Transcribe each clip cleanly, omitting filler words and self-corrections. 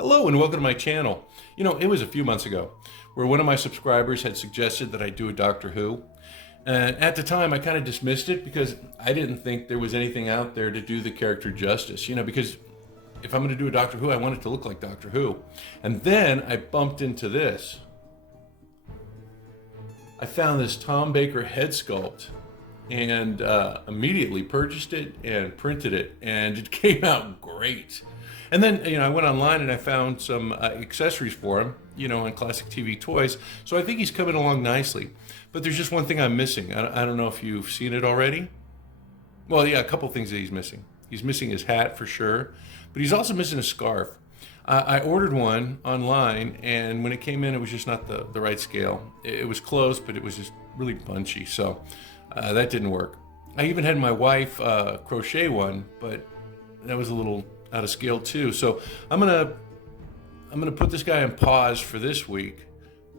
Hello and welcome to my channel. You know, it was a few months ago where one of my subscribers had suggested that I do a Doctor Who. And at the time, I kind of dismissed it because I didn't think there was anything out there to do the character justice. You know, because if I'm going to do a Doctor Who, I want it to look like Doctor Who. And then I bumped into this. I found this Tom Baker head sculpt and immediately purchased it and printed it, and it came out great. And then, you know, I went online and I found some accessories for him, you know, on Classic TV Toys. So I think he's coming along nicely. But there's just one thing I'm missing. I don't know if you've seen it already. Well, yeah, a couple things that he's missing. He's missing his hat for sure, but he's also missing a scarf. I ordered one online, and when it came in, it was just not the right scale. It was close, but it was just really bunchy, so that didn't work. I even had my wife crochet one, but that was a little out of scale too. So I'm gonna put this guy on pause for this week,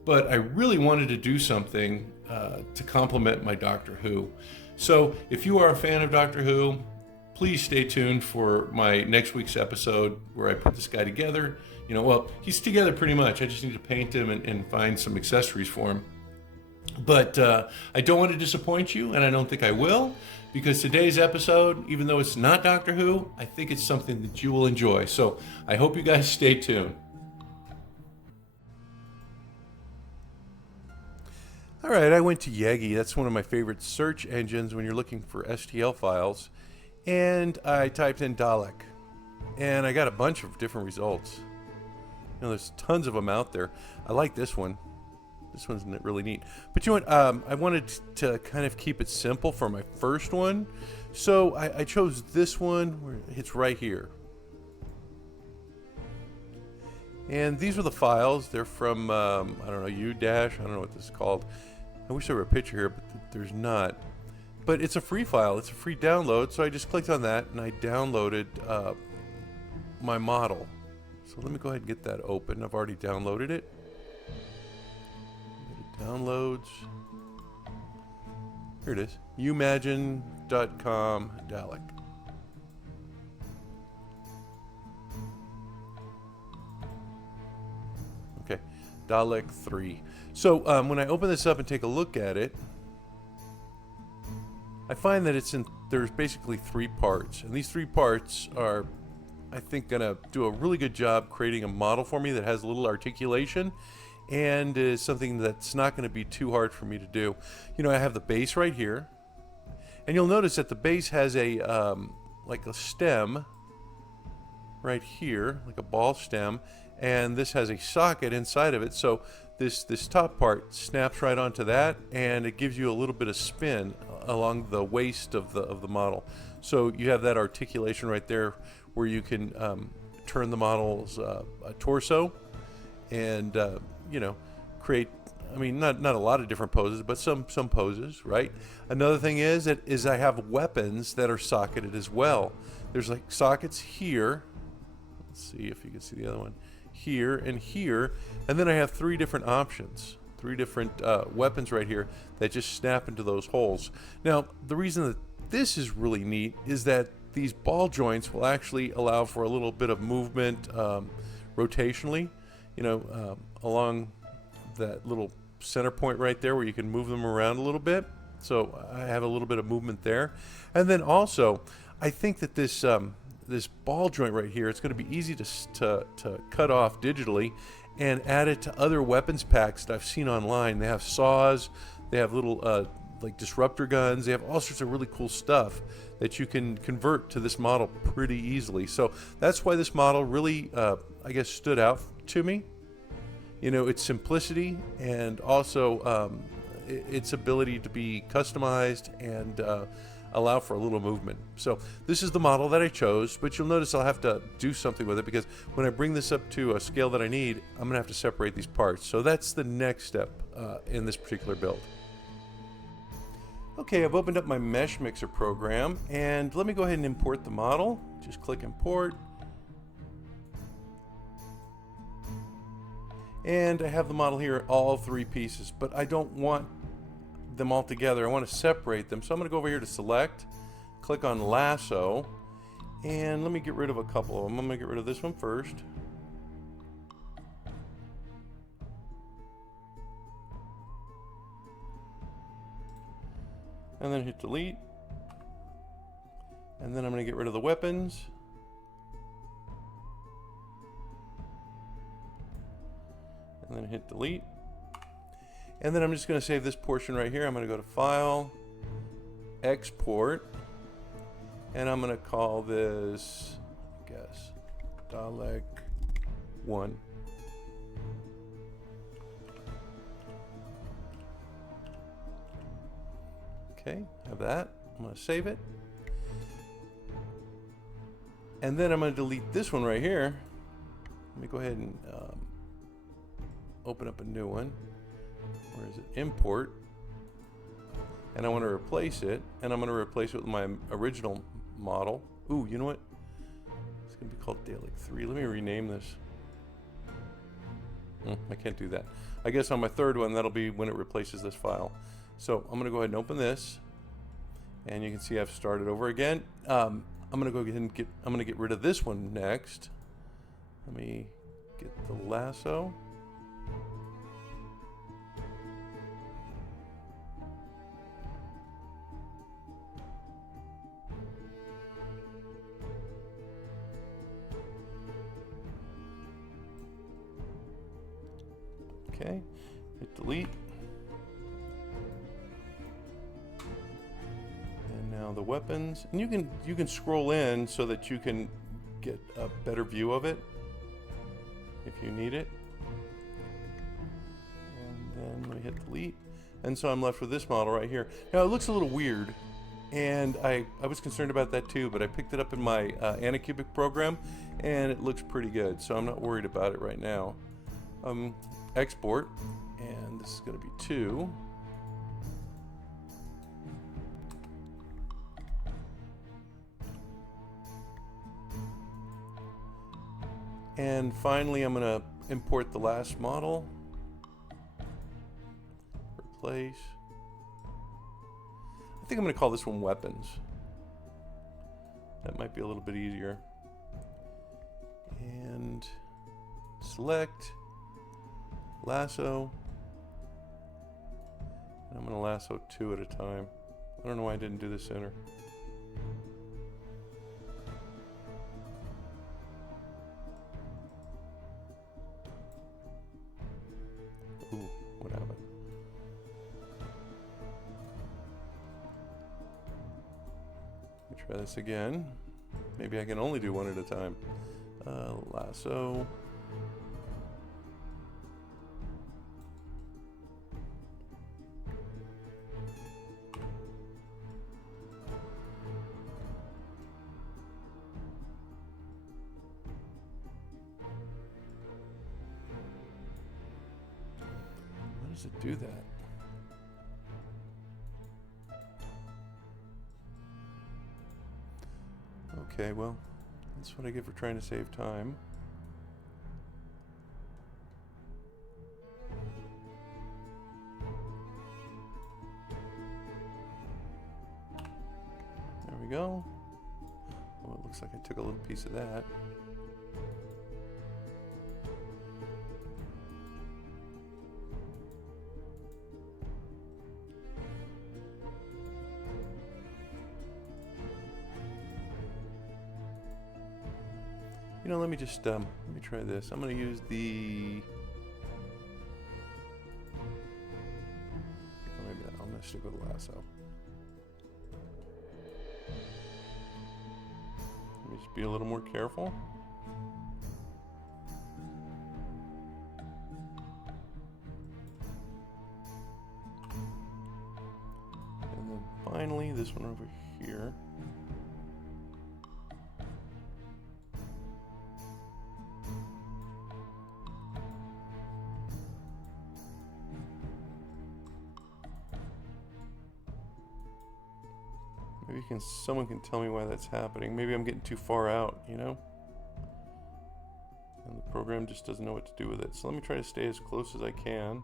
but I really wanted to do something to complement my Doctor Who. So if you are a fan of Doctor Who, please stay tuned for my next week's episode where I put this guy together. You know, well, he's together pretty much. I just need to paint him and find some accessories for him. But I don't want to disappoint you, and I don't think I will, because today's episode, even though it's not Doctor Who, I think it's something that you will enjoy. So I hope you guys stay tuned. All right, I went to Yegi. That's one of my favorite search engines when you're looking for STL files. And I typed in Dalek, and I got a bunch of different results. You know, there's tons of them out there. I like this one. This one's really neat. But you know what? I wanted to kind of keep it simple for my first one. So I chose this one where it's right here. And these are the files. They're from, I don't know, U-Dash. I don't know what this is called. I wish there were a picture here, but there's not. But it's a free file. It's a free download. So I just clicked on that and I downloaded my model. So let me go ahead and get that open. I've already downloaded it. Downloads. Here it is. Umagine.com Dalek. Okay, Dalek 3. So when I open this up and take a look at it, I find that there's basically three parts, and these three parts are, I think, gonna do a really good job creating a model for me that has a little articulation and is something that's not going to be too hard for me to do. You know, I have the base right here, and you'll notice that the base has a like a stem right here, like a ball stem, and this has a socket inside of it. So this top part snaps right onto that, and it gives you a little bit of spin along the waist of the model. So you have that articulation right there where you can turn the model's torso and you know, create, I mean, not a lot of different poses, but some poses, right? Another thing is I have weapons that are socketed as well. There's like sockets here. Let's see if you can see the other one. Here and here. And then I have three different options, three different weapons right here that just snap into those holes. Now, the reason that this is really neat is that these ball joints will actually allow for a little bit of movement rotationally, you know, along that little center point right there where you can move them around a little bit. So I have a little bit of movement there. And then also, I think that this this ball joint right here, it's going to be easy to cut off digitally and add it to other weapons packs that I've seen online. They have saws, they have little like disruptor guns, they have all sorts of really cool stuff that you can convert to this model pretty easily. So that's why this model really, I guess, stood out to me. You know, its simplicity and also its ability to be customized and allow for a little movement. So this is the model that I chose, but you'll notice I'll have to do something with it because when I bring this up to a scale that I need, I'm gonna have to separate these parts. So that's the next step in this particular build. Okay, I've opened up my Mesh Mixer program, and let me go ahead and import the model. Just click Import. And I have the model here, all three pieces, but I don't want them all together. I want to separate them. So I'm going to go over here to Select, click on Lasso, and let me get rid of a couple of them. I'm going to get rid of this one first. and then hit delete. And then I'm going to get rid of the weapons. And then hit delete. And then I'm just going to save this portion right here. I'm going to go to File, Export, and I'm going to call this, I guess, Dalek 1. Okay, have that. I'm going to save it. And then I'm going to delete this one right here. Let me go ahead and open up a new one. Where is it? Import. And I want to replace it. And I'm going to replace it with my original model. Ooh, you know what? It's going to be called Dalek 3. Let me rename this. I can't do that. I guess on my third one, that'll be when it replaces this file. So I'm going to go ahead and open this. And you can see I've started over again. I'm going to go ahead and I'm going to get rid of this one next. Let me get the lasso. Okay, hit delete. And now the weapons. And you can scroll in so that you can get a better view of it if you need it. And then let me hit delete. And so I'm left with this model right here. Now it looks a little weird, and I was concerned about that too, but I picked it up in my Anycubic program, and it looks pretty good, so I'm not worried about it right now. Export, and this is going to be 2. And finally, I'm going to import the last model. Replace. I think I'm going to call this one Weapons. That might be a little bit easier. And select. Lasso. And I'm going to lasso 2 at a time. I don't know why I didn't do this sooner. Ooh, what happened? Let me try this again. Maybe I can only do one at a time. Lasso. Does it do that? Okay, well, that's what I get for trying to save time. There we go. Well, it looks like I took a little piece of that. You know, let me try this. I'm going to use the... Or maybe not. I'm going to stick with the lasso. Let me just be a little more careful. And then finally, this one over here. Maybe someone can tell me why that's happening. Maybe I'm getting too far out, you know? And the program just doesn't know what to do with it. So let me try to stay as close as I can.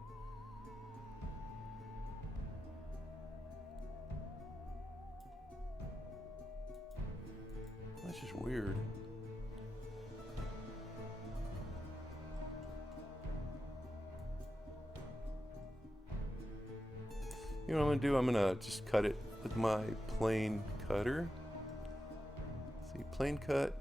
That's just weird. You know what I'm going to do? I'm going to just cut it with my plane cutter. See, plane cut.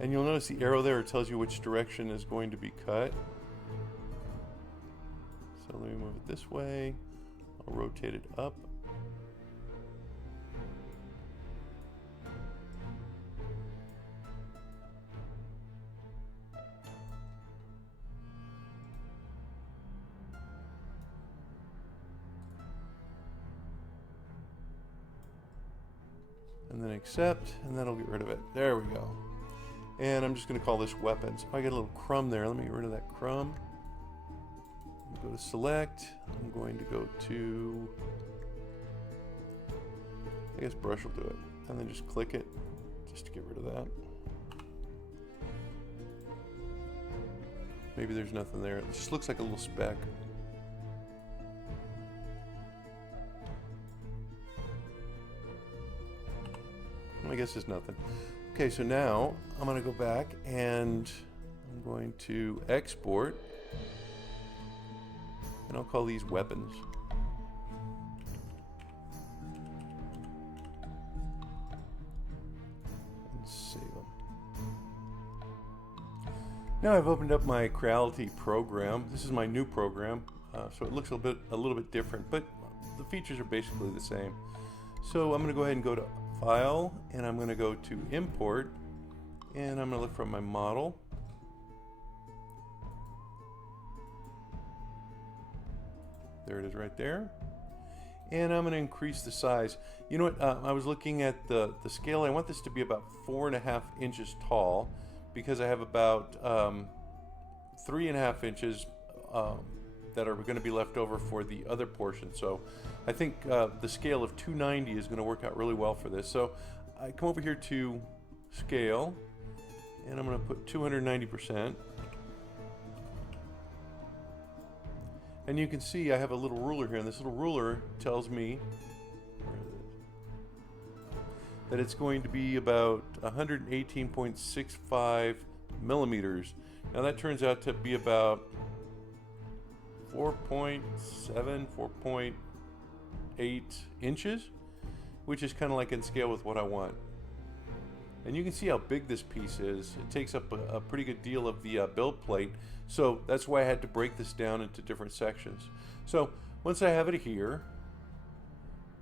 And you'll notice the arrow there tells you which direction is going to be cut. So let me move it this way. I'll rotate it up. And then accept, and that'll get rid of it. There we go. And I'm just going to call this weapons. Oh, I got a little crumb there. Let me get rid of that crumb. Go to select. I'm going to go to, I guess brush will do it. And then just click it just to get rid of that. Maybe there's nothing there. It just looks like a little speck. I guess there's nothing. Okay, so now I'm going to go back and I'm going to export, and I'll call these weapons. And save them. Now I've opened up my Creality program. This is my new program, so it looks a little bit different, but the features are basically the same. So I'm going to go ahead and go to File, and I'm going to go to Import, and I'm going to look for my model. There it is right there. And I'm going to increase the size. You know what, I was looking at the scale. I want this to be about 4.5 inches tall, because I have about 3.5 inches that are going to be left over for the other portion. So I think the scale of 290 is going to work out really well for this. So I come over here to scale, and I'm going to put 290%. And you can see I have a little ruler here, and this little ruler tells me that it's going to be about 118.65 millimeters. Now that turns out to be about 4.7, 4.8 inches, which is kind of like in scale with what I want. And you can see how big this piece is. It takes up a pretty good deal of the build plate. So that's why I had to break this down into different sections. So once I have it here,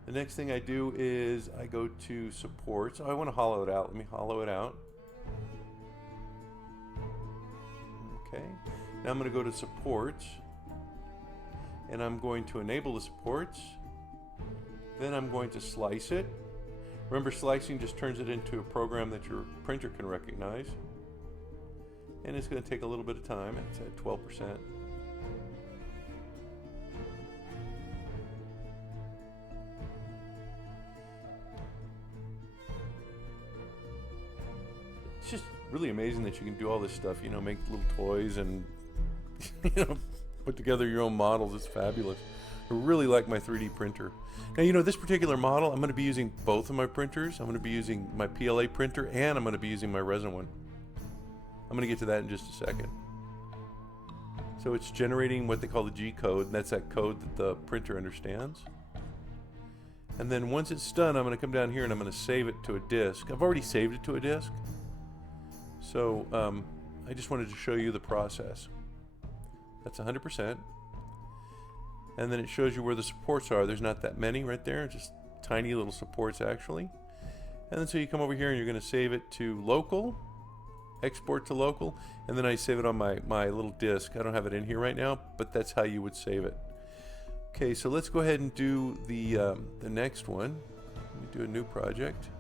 the next thing I do is I go to supports. Oh, I want to hollow it out. Let me hollow it out. Okay. Now I'm going to go to supports, and I'm going to enable the supports. Then I'm going to slice it. Remember, slicing just turns it into a program that your printer can recognize. And it's going to take a little bit of time. It's at 12%. It's just really amazing that you can do all this stuff, you know, make little toys and, you know, put together your own models. It's fabulous. I really like my 3D printer. Now, you know, this particular model, I'm going to be using both of my printers. I'm going to be using my PLA printer, and I'm going to be using my resin one. I'm going to get to that in just a second. So it's generating what they call the G code, and that's that code that the printer understands. And then once it's done, I'm going to come down here and I'm going to save it to a disk. I've already saved it to a disk. So I just wanted to show you the process. That's 100%. And then it shows you where the supports are. There's not that many right there, just tiny little supports actually. And then so you come over here and you're going to save it to local, export to local, and then I save it on my little disk. I don't have it in here right now, but that's how you would save it. Okay, so let's go ahead and do the next one. Let me do a new project.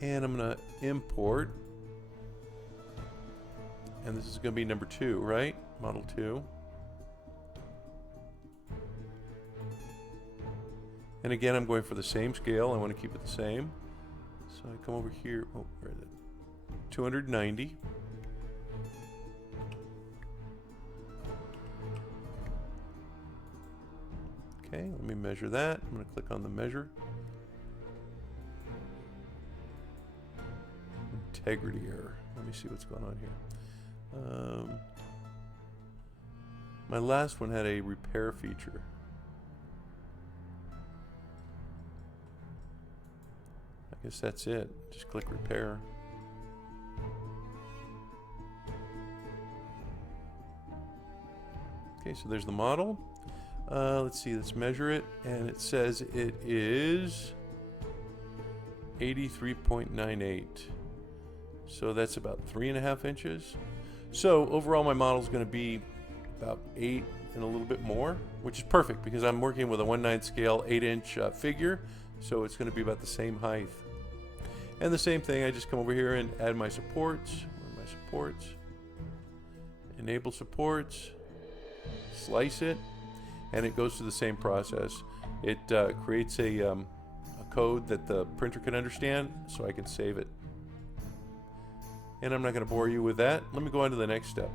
And I'm going to import. And this is going to be number 2, right? Model 2. And again, I'm going for the same scale. I want to keep it the same. So I come over here. Oh, where is it? 290. Okay, let me measure that. I'm going to click on the measure. integrity error. Let me see what's going on here. My last one had a repair feature. I guess that's it. Just click repair. Okay, so there's the model. Let's see, let's measure it, and it says it is 83.98. So that's about 3.5 inches. So overall my model is going to be about 8 and a little bit more, which is perfect because I'm working with a 1/9 scale 8-inch figure, so it's going to be about the same height. And the same thing, I just come over here and add my supports. Where are my supports? Enable supports, slice it, and it goes through the same process. It creates a code that the printer can understand, so I can save it. And I'm not going to bore you with that. Let me go on to the next step.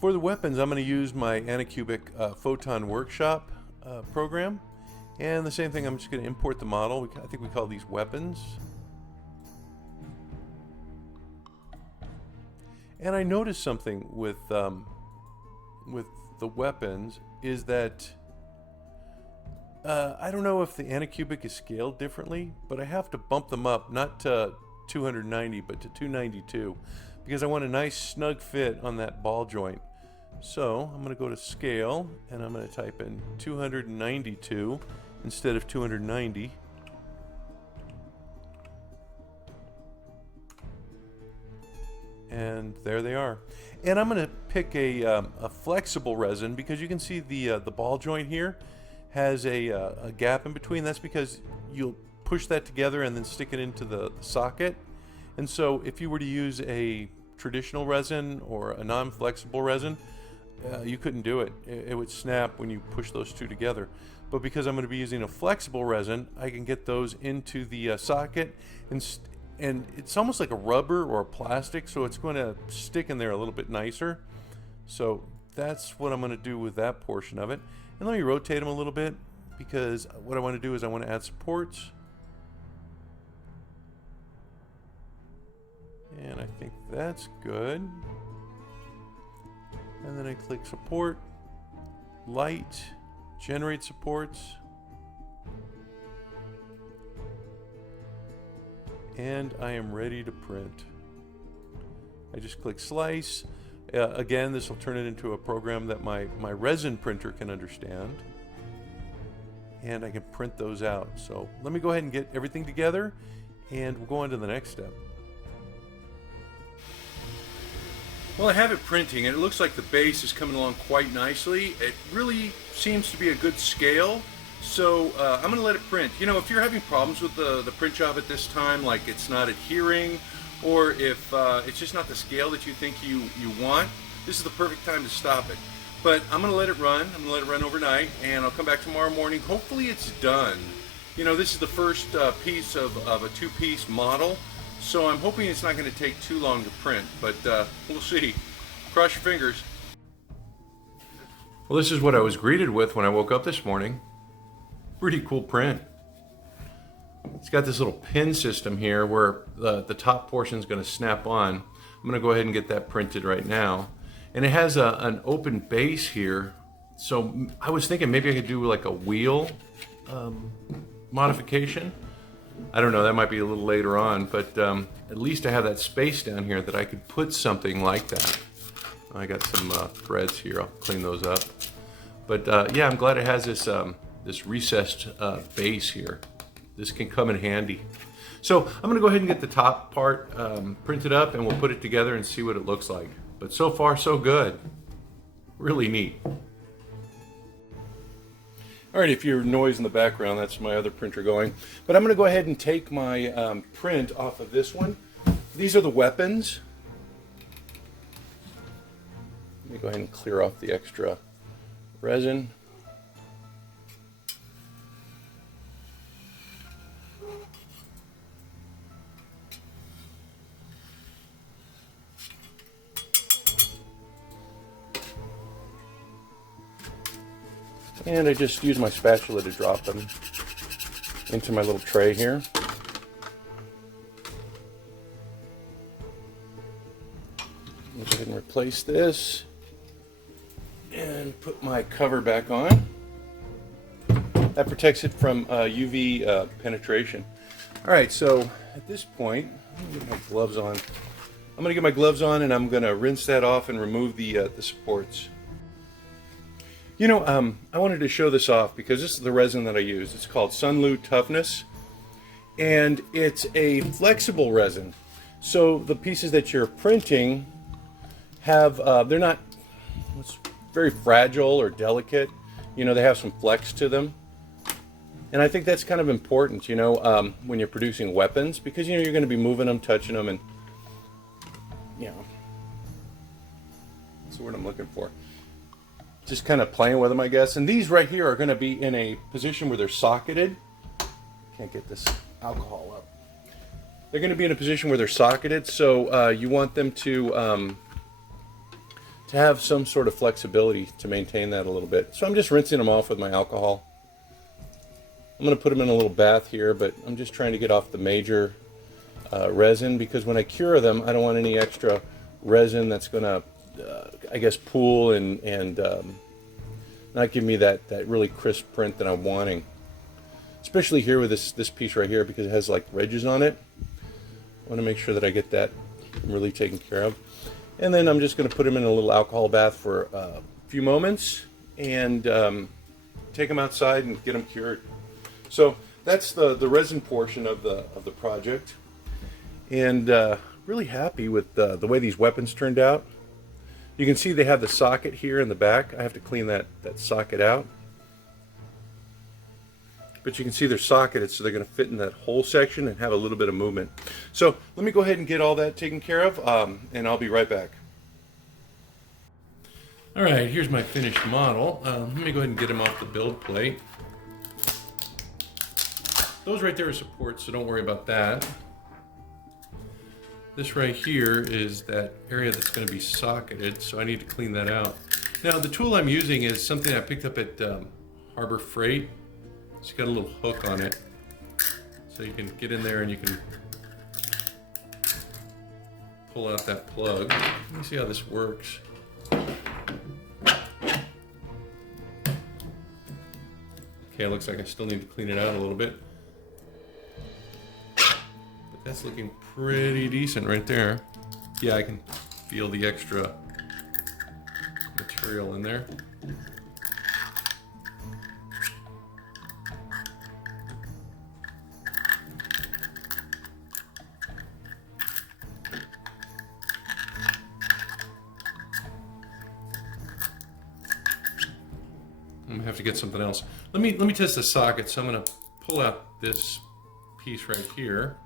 For the weapons, I'm going to use my Anycubic Photon Workshop program. And the same thing, I'm just going to import the model. I think we call these weapons. And I noticed something with the weapons is that I don't know if the Anycubic is scaled differently, but I have to bump them up, not to 290, but to 292, because I want a nice snug fit on that ball joint. So I'm going to go to scale, and I'm going to type in 292 instead of 290. And there they are. And I'm going to pick a flexible resin, because you can see the ball joint here has a gap in between. That's because you'll push that together and then stick it into the socket. And so if you were to use a traditional resin or a non-flexible resin, you couldn't do it. It would snap when you push those two together. But because I'm going to be using a flexible resin, I can get those into the socket, and it's almost like a rubber or a plastic, so it's going to stick in there a little bit nicer. So that's what I'm going to do with that portion of it. And let me rotate them a little bit, because what I want to do is I want to add supports. And I think that's good. And then I click support, light, generate supports. And I am ready to print. I just click slice. Again, this will turn it into a program that my resin printer can understand. And I can print those out. So let me go ahead and get everything together, and we'll go on to the next step. Well, I have it printing, and it looks like the base is coming along quite nicely. It really seems to be a good scale. So I'm going to let it print. You know, if you're having problems with the print job at this time, like it's not adhering, or if it's just not the scale that you think you want, this is the perfect time to stop it. But I'm going to let it run. I'm going to let it run overnight, and I'll come back tomorrow morning. Hopefully it's done. You know, this is the first piece of a two-piece model, so I'm hoping it's not going to take too long to print, but we'll see. Cross your fingers. Well, this is what I was greeted with when I woke up this morning. Pretty cool print. It's got this little pin system here where the top portion is going to snap on. I'm going to go ahead and get that printed right now. And it has an open base here. So I was thinking maybe I could do like a wheel modification. I don't know, that might be a little later on, but at least I have that space down here that I could put something like that. I got some threads here, I'll clean those up. But yeah, I'm glad it has this this recessed base here. This can come in handy. So I'm going to go ahead and get the top part printed up, and we'll put it together and see what it looks like. But so far so good. Really neat. Alright, if you hear noise in the background, that's my other printer going. But I'm going to go ahead and take my print off of this one. These are the weapons. Let me go ahead and clear off the extra resin. And I just use my spatula to drop them into my little tray here. Go ahead and replace this and put my cover back on. That protects it from UV penetration. All right, so at this point, I'm gonna get my gloves on. I'm gonna get my gloves on and I'm gonna rinse that off and remove the supports. You know, I wanted to show this off because this is the resin that I use. It's called Sunlu Toughness, and it's a flexible resin. So the pieces that you're printing have, they're not very fragile or delicate. You know, they have some flex to them. And I think that's kind of important, you know, when you're producing weapons, because, you know, you're going to be moving them, touching them, and, you know, that's the word I'm looking for. Just kind of playing with them, I guess. And these right here are going to be in a position where they're socketed. Can't get this alcohol up. They're going to be in a position where they're socketed, so you want them to have some sort of flexibility to maintain that a little bit. So I'm just rinsing them off with my alcohol. I'm going to put them in a little bath here, but I'm just trying to get off the major resin, because when I cure them, I don't want any extra resin that's going to, I guess, pool and not give me that really crisp print that I'm wanting. Especially here with this piece right here, because it has like ridges on it. I want to make sure that I get that really taken care of. And then I'm just going to put them in a little alcohol bath for a few moments and take them outside and get them cured. So that's the resin portion of the project, and really happy with the way these weapons turned out. You can see they have the socket here in the back. I have to clean that socket out, but you can see they're socketed, so they're going to fit in that whole section and have a little bit of movement. So let me go ahead and get all that taken care of, and I'll be right back. All right, here's my finished model. Let me go ahead and get them off the build plate. Those right there are supports, so don't worry about that. This right here is that area that's going to be socketed, so I need to clean that out. Now, the tool I'm using is something I picked up at Harbor Freight. It's got a little hook on it, so you can get in there and you can pull out that plug. Let me see how this works. Okay, it looks like I still need to clean it out a little bit. That's looking pretty decent right there. Yeah, I can feel the extra material in there. I'm gonna have to get something else. Let me test the socket. So I'm gonna pull out this piece right here.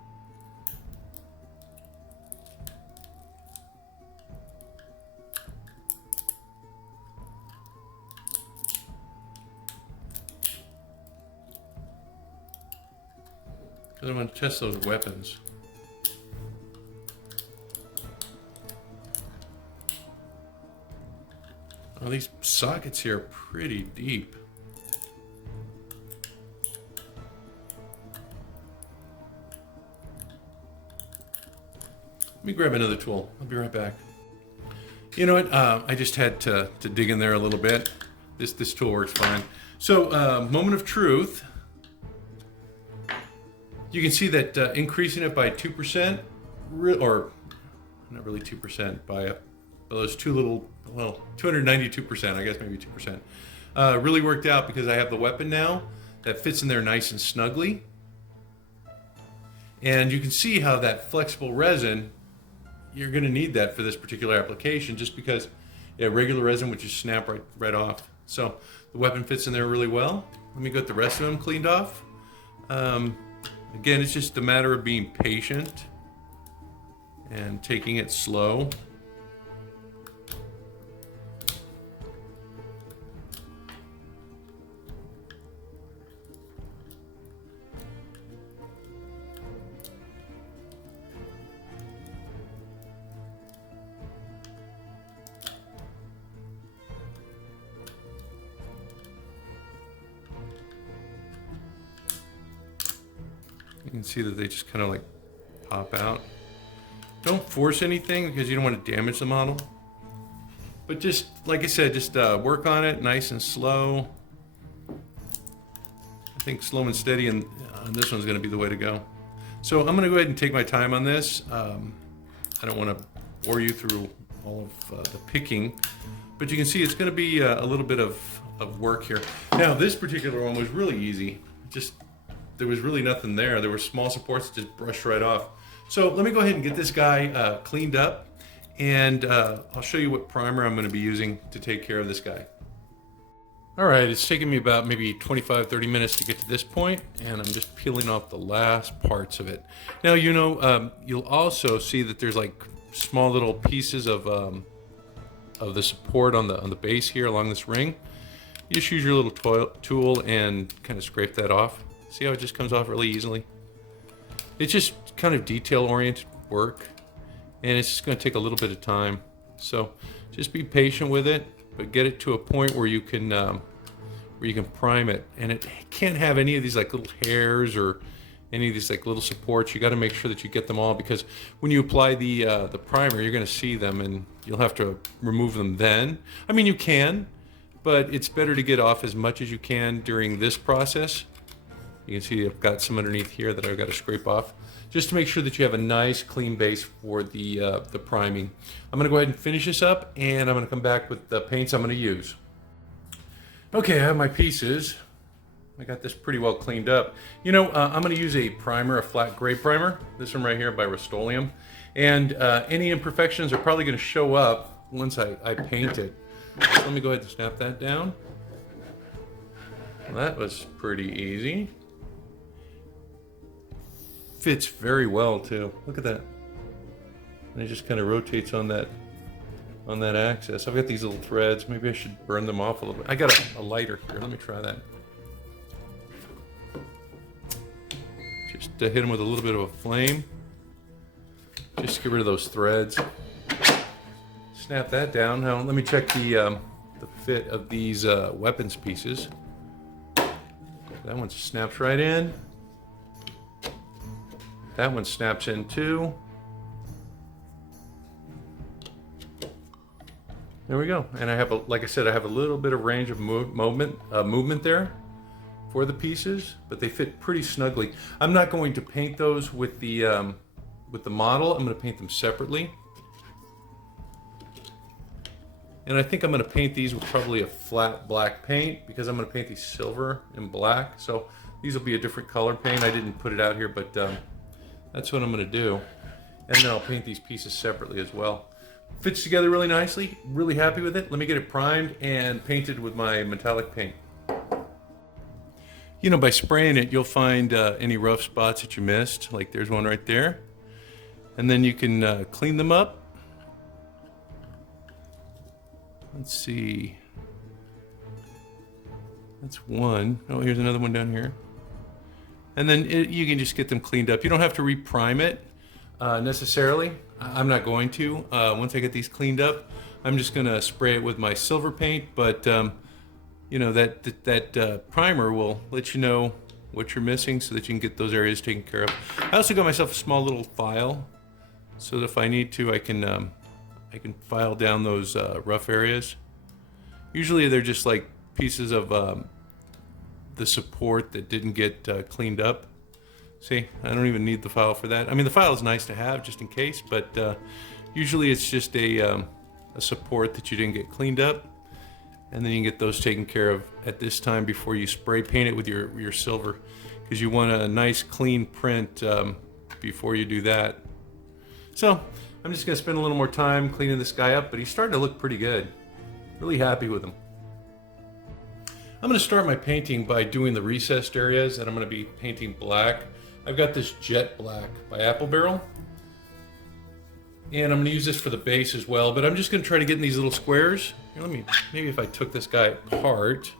I want to test those weapons. Oh, these sockets here are pretty deep. Let me grab another tool. I'll be right back. You know what? I just had to dig in there a little bit. This tool works fine. So, moment of truth. You can see that increasing it by 2%, or not really 2%, by those two little, well, 292%, I guess maybe 2%, really worked out, because I have the weapon now that fits in there nice and snugly. And you can see how that flexible resin, you're going to need that for this particular application, just because regular resin would just snap right off. So the weapon fits in there really well. Let me get the rest of them cleaned off. Again, it's just a matter of being patient and taking it slow. You can see that they just kind of like pop out. Don't force anything because you don't want to damage the model. But just, like I said, just work on it nice and slow. I think slow and steady and this one's going to be the way to go. So I'm going to go ahead and take my time on this. I don't want to bore you through all of the picking, but you can see it's going to be a little bit of work here. Now this particular one was really easy. Just there was really nothing there. There were small supports that just brushed right off. So let me go ahead and get this guy cleaned up, and I'll show you what primer I'm going to be using to take care of this guy. All right, it's taken me about maybe 25-30 minutes to get to this point, and I'm just peeling off the last parts of it. Now, you know, you'll also see that there's like small little pieces of the support on the base here along this ring. You just use your little tool and kind of scrape that off. See how it just comes off really easily? It's just kind of detail-oriented work, and it's just going to take a little bit of time. So just be patient with it, but get it to a point where you can prime it. And it can't have any of these like little hairs or any of these like little supports. You got to make sure that you get them all, because when you apply the primer, you're going to see them and you'll have to remove them then. I mean, you can, but it's better to get off as much as you can during this process. You can see I've got some underneath here that I've got to scrape off, just to make sure that you have a nice clean base for the priming. I'm going to go ahead and finish this up, and I'm going to come back with the paints I'm going to use. Okay, I have my pieces. I got this pretty well cleaned up. You know, I'm going to use a primer, a flat gray primer. This one right here by Rust-Oleum. And any imperfections are probably going to show up once I paint it. So let me go ahead and snap that down. Well, that was pretty easy. Fits very well too. Look at that. And it just kind of rotates on that axis. I've got these little threads. Maybe I should burn them off a little bit. I got a lighter here. Let me try that. Just hit them with a little bit of a flame. Just get rid of those threads. Snap that down. Now let me check the fit of these weapons pieces. That one snaps right in. That one snaps in too. There we go. And I have, like I said, I have a little bit of range of movement there for the pieces, but they fit pretty snugly. I'm not going to paint those with the model. I'm going to paint them separately. And I think I'm going to paint these with probably a flat black paint, because I'm going to paint these silver and black. So these will be a different color paint. I didn't put it out here, but that's what I'm going to do. And then I'll paint these pieces separately as well. Fits together really nicely. Really happy with it. Let me get it primed and painted with my metallic paint. You know, by spraying it, you'll find any rough spots that you missed. Like there's one right there. And then you can clean them up. Let's see. That's one. Oh, here's another one down here. And then you can just get them cleaned up. You don't have to reprime it necessarily. I'm not going to. Once I get these cleaned up, I'm just going to spray it with my silver paint. But you know, that primer will let you know what you're missing, so that you can get those areas taken care of. I also got myself a small little file, so that if I need to, I can file down those rough areas. Usually they're just like pieces of the support that didn't get cleaned up. See, I don't even need the file for that. I mean, the file is nice to have just in case, but usually it's just a support that you didn't get cleaned up, and then you can get those taken care of at this time before you spray paint it with your silver, because you want a nice clean print before you do that. So I'm just going to spend a little more time cleaning this guy up, but he's starting to look pretty good. Really happy with him. I'm going to start my painting by doing the recessed areas, and I'm going to be painting black. I've got this Jet Black by Apple Barrel, and I'm going to use this for the base as well, but I'm just going to try to get in these little squares. Here, maybe if I took this guy apart,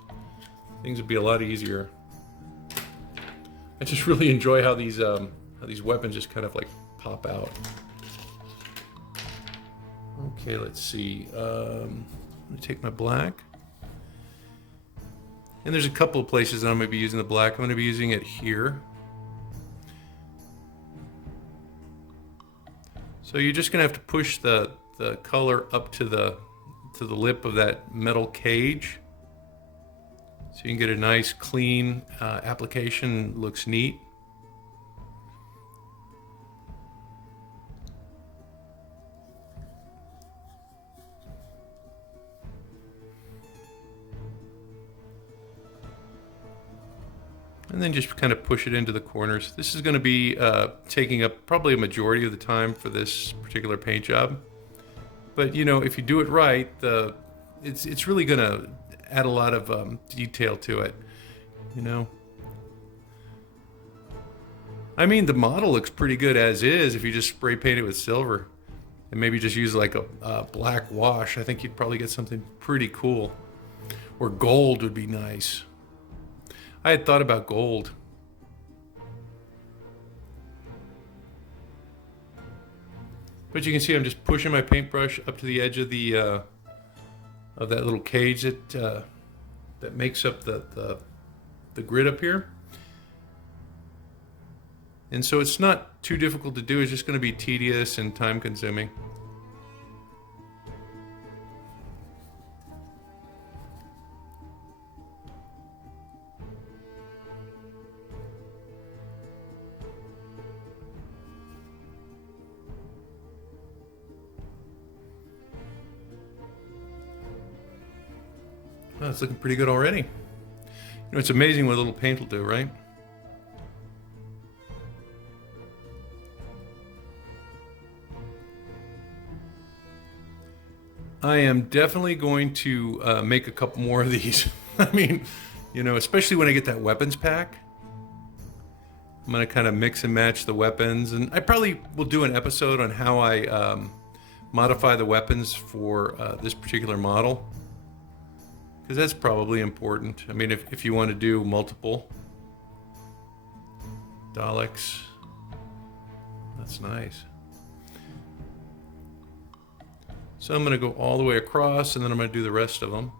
things would be a lot easier. I just really enjoy how these weapons just kind of like pop out. Okay, let's see. I'm going to take my black. And there's a couple of places that I'm going to be using the black. I'm going to be using it here. So you're just gonna have to push the color up to the lip of that metal cage, so you can get a nice clean application. Looks neat. And then just kind of push it into the corners. This is going to be taking up probably a majority of the time for this particular paint job. But you know, if you do it right, it's really going to add a lot of detail to it. You know, I mean, the model looks pretty good as is if you just spray paint it with silver and maybe just use like a black wash. I think you'd probably get something pretty cool. Or gold would be nice. I had thought about gold. But you can see I'm just pushing my paintbrush up to the edge of the of that little cage that makes up the grid up here. And so it's not too difficult to do. It's just going to be tedious and time consuming. Oh, it's looking pretty good already. You know, it's amazing what a little paint will do, right? I am definitely going to make a couple more of these. I mean, you know, especially when I get that weapons pack. I'm going to kind of mix and match the weapons. And I probably will do an episode on how I modify the weapons for this particular model. Because that's probably important. I mean, if you want to do multiple Daleks, that's nice. So I'm going to go all the way across, and then I'm going to do the rest of them.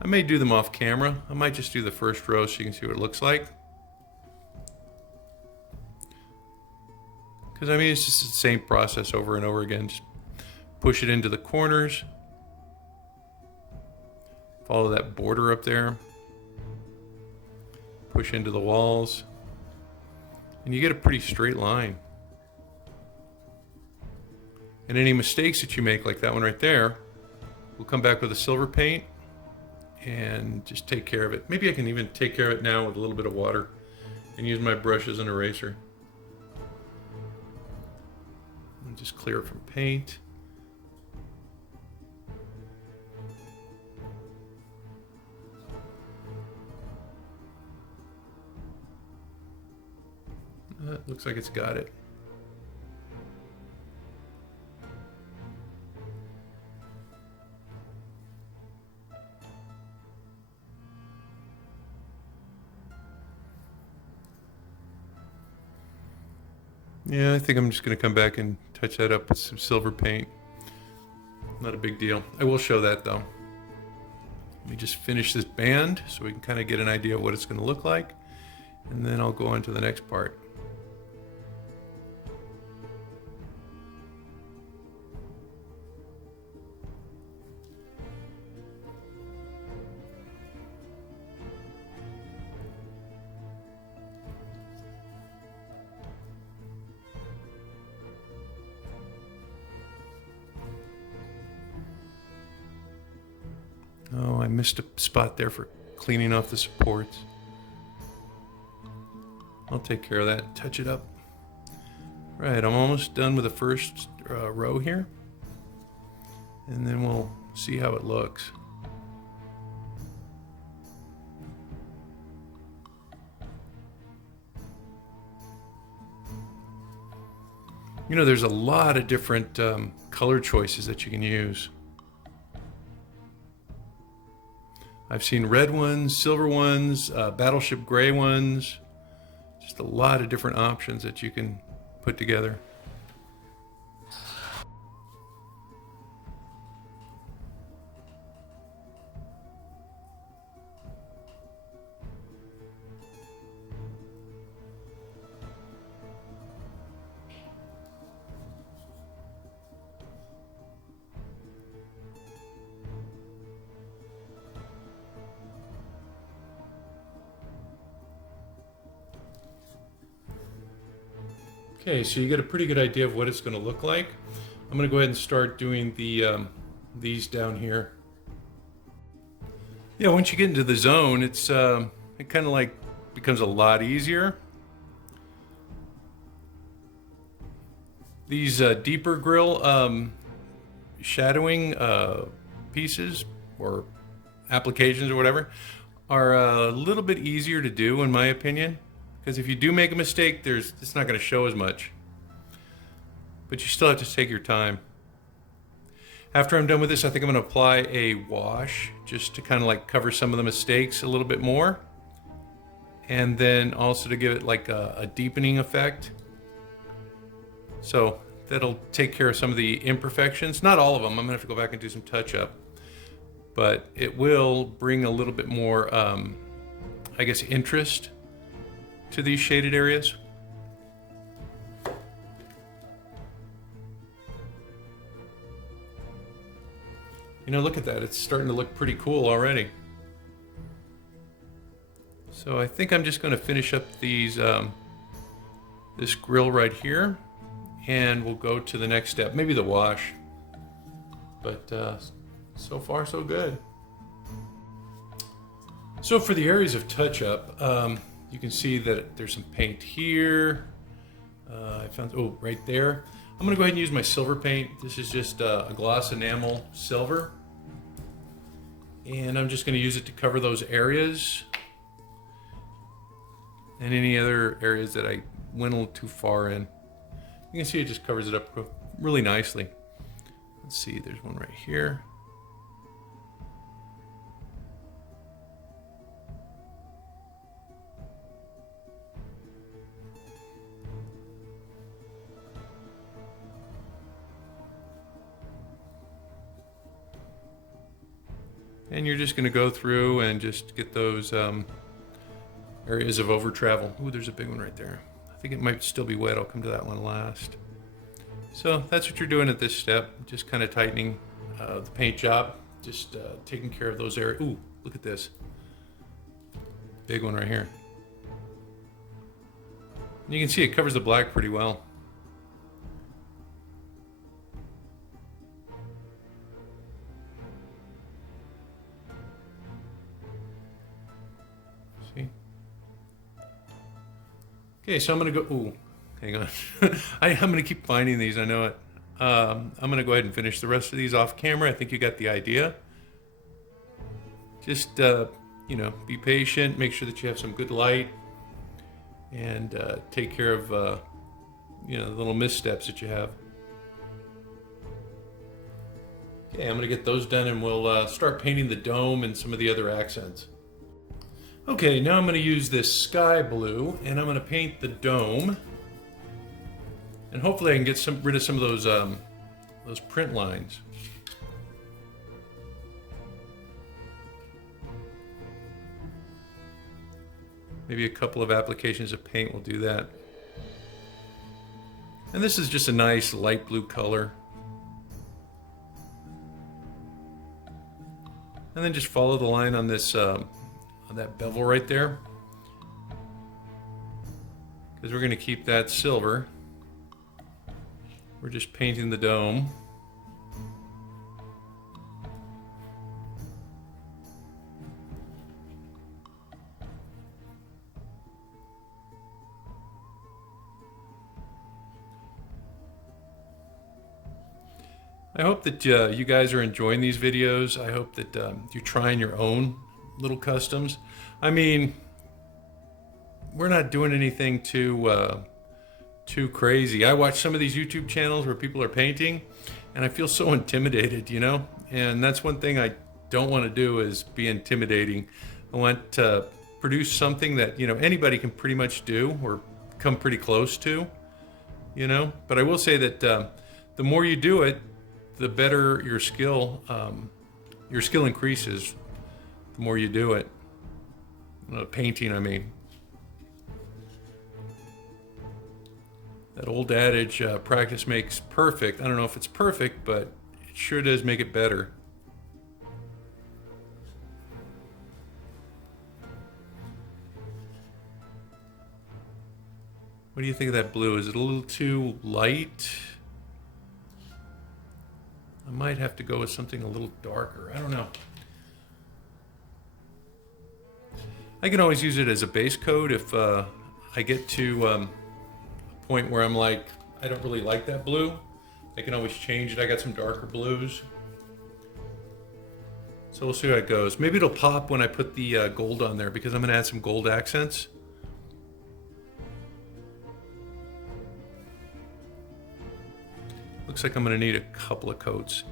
I may do them off camera. I might just do the first row so you can see what it looks like. Because, I mean, it's just the same process over and over again. Just push it into the corners. Follow that border up there. Push into the walls. And you get a pretty straight line. And any mistakes that you make, like that one right there, we'll come back with a silver paint and just take care of it. Maybe I can even take care of it now with a little bit of water and use my brush as an eraser. And just clear it from paint. Looks like it's got it. Yeah, I think I'm just going to come back and touch that up with some silver paint. Not a big deal. I will show that though. Let me just finish this band so we can kind of get an idea of what it's going to look like. And then I'll go on to the next part. Oh, I missed a spot there for cleaning off the supports. I'll take care of that, touch it up. Right, I'm almost done with the first row here. And then we'll see how it looks. You know, there's a lot of different color choices that you can use. I've seen red ones, silver ones, battleship gray ones. Just a lot of different options that you can put together. Okay, so you get a pretty good idea of what it's going to look like. I'm going to go ahead and start doing the these down here. Yeah, once you get into the zone, it kind of like becomes a lot easier. These deeper grill shadowing pieces or applications or whatever are a little bit easier to do, in my opinion, because if you do make a mistake, it's not going to show as much, but you still have to take your time. After I'm done with this, I think I'm going to apply a wash just to kind of like cover some of the mistakes a little bit more, and then also to give it like a deepening effect. So that'll take care of some of the imperfections. Not all of them. I'm going to have to go back and do some touch up. But it will bring a little bit more, I guess, interest to these shaded areas. You know, look at that. It's starting to look pretty cool already. So I think I'm just going to finish up these, this grill right here, and we'll go to the next step, maybe the wash. But so far, so good. So for the areas of touch-up, you can see that there's some paint here. I found, oh, right there. I'm gonna go ahead and use my silver paint. This is just a gloss enamel silver. And I'm just gonna use it to cover those areas and any other areas that I went a little too far in. You can see it just covers it up really nicely. Let's see, there's one right here. And you're just going to go through and just get those areas of over travel. Ooh, there's a big one right there. I think it might still be wet. I'll come to that one last. So that's what you're doing at this step. Just kind of tightening the paint job. Just taking care of those areas. Ooh, look at this. Big one right here. And you can see it covers the black pretty well. Okay, so I'm gonna go, ooh, hang on. I'm gonna keep finding these, I know it. I'm gonna go ahead and finish the rest of these off camera. I think you got the idea. Just, you know, be patient, make sure that you have some good light, and take care of, you know, the little missteps that you have. Okay, I'm gonna get those done and we'll start painting the dome and some of the other accents. Okay, now I'm going to use this sky blue, and I'm going to paint the dome, and hopefully I can get rid of some of those print lines. Maybe a couple of applications of paint will do that. And this is just a nice light blue color. And then just follow the line on this. On that bevel right there, because we're going to keep that silver. We're just painting the dome. I hope that you guys are enjoying these videos. I hope that you're trying your own little customs. I mean, we're not doing anything too crazy. I watch some of these YouTube channels where people are painting, and I feel so intimidated, you know? And that's one thing I don't want to do, is be intimidating. I want to produce something that, you know, anybody can pretty much do or come pretty close to, you know? But I will say that the more you do it, the better your skill increases. The more you do it. Painting, I mean. That old adage, practice makes perfect. I don't know if it's perfect, but it sure does make it better. What do you think of that blue? Is it a little too light? I might have to go with something a little darker. I don't know. I can always use it as a base coat if I get to a point where I'm like, I don't really like that blue. I can always change it. I got some darker blues. So we'll see how it goes. Maybe it'll pop when I put the gold on there because I'm going to add some gold accents. Looks like I'm going to need a couple of coats.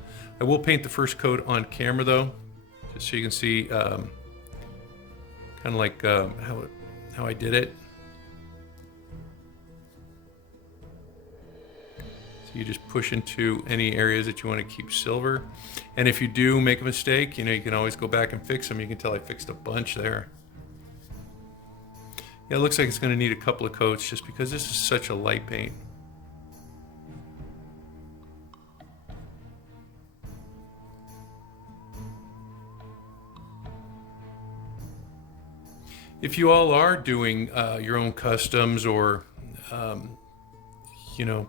I will paint the first coat on camera though, just so you can see kind of like how I did it. So you just push into any areas that you want to keep silver. And if you do make a mistake, you know, you can always go back and fix them. You can tell I fixed a bunch there. Yeah, it looks like it's going to need a couple of coats just because this is such a light paint. If you all are doing your own customs or, you know,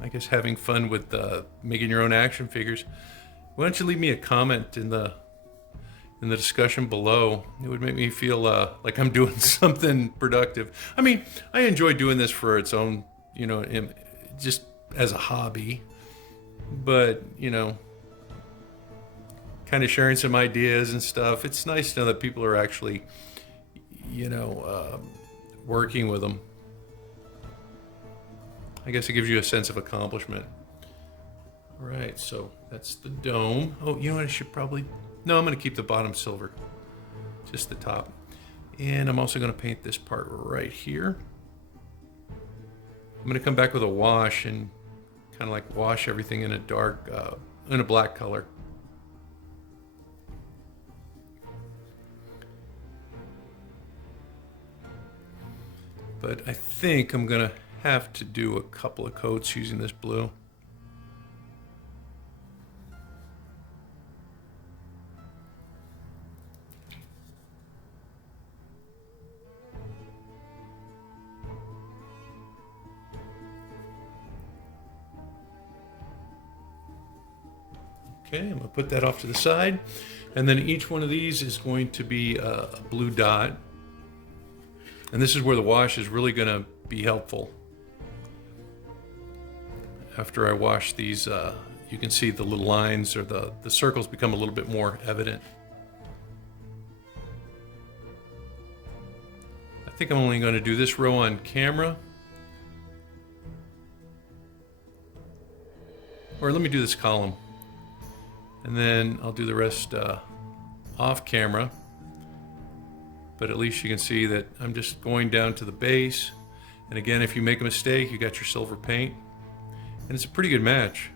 I guess having fun with making your own action figures, why don't you leave me a comment in the discussion below? It would make me feel like I'm doing something productive. I mean, I enjoy doing this for its own, you know, just as a hobby, but, you know, kind of sharing some ideas and stuff. It's nice to know that people are actually, you know, working with them. I guess it gives you a sense of accomplishment. All right, so that's the dome. Oh, you know what? I should probably... No, I'm going to keep the bottom silver. Just the top. And I'm also going to paint this part right here. I'm going to come back with a wash and kind of like wash everything in a dark, in a black color. But I think I'm going to have to do a couple of coats using this blue. Okay, I'm going to put that off to the side. And then each one of these is going to be a blue dot. And this is where the wash is really going to be helpful. After I wash these, you can see the little lines or the circles become a little bit more evident. I think I'm only going to do this row on camera. Or let me do this column. And then I'll do the rest off camera. But at least you can see that I'm just going down to the base. And again, if you make a mistake, you got your silver paint. And it's a pretty good match.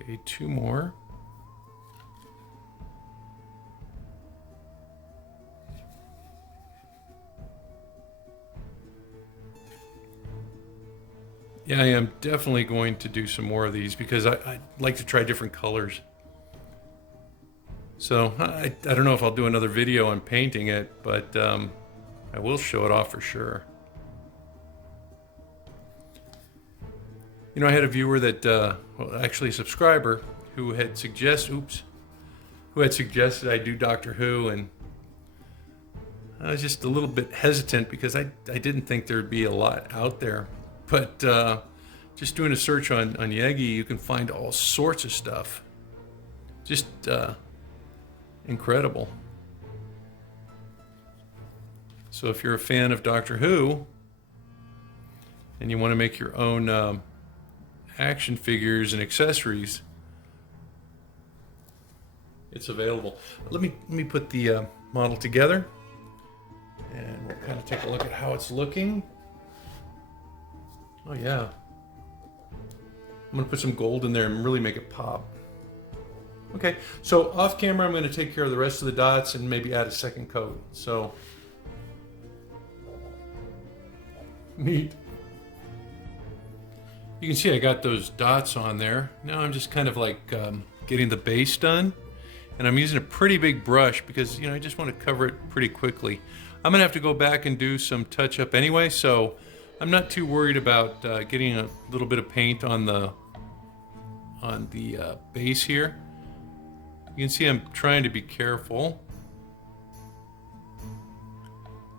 Okay, two more. Yeah, I am definitely going to do some more of these because I like to try different colors. So I don't know if I'll do another video on painting it, but I will show it off for sure. You know, I had a viewer that, well, actually a subscriber, who had suggested I do Doctor Who, and I was just a little bit hesitant because I didn't think there'd be a lot out there. But just doing a search on Yegi, you can find all sorts of stuff. Just incredible. So if you're a fan of Doctor Who and you want to make your own action figures and accessories, it's available. Let me put the model together and we'll kind of take a look at how it's looking. Oh yeah. I'm gonna put some gold in there and really make it pop. Okay, so off camera I'm going to take care of the rest of the dots and maybe add a second coat. So, neat. You can see I got those dots on there. Now I'm just kind of like getting the base done. And I'm using a pretty big brush because, you know, I just want to cover it pretty quickly. I'm going to have to go back and do some touch up anyway, so I'm not too worried about getting a little bit of paint on the base here. You can see I'm trying to be careful.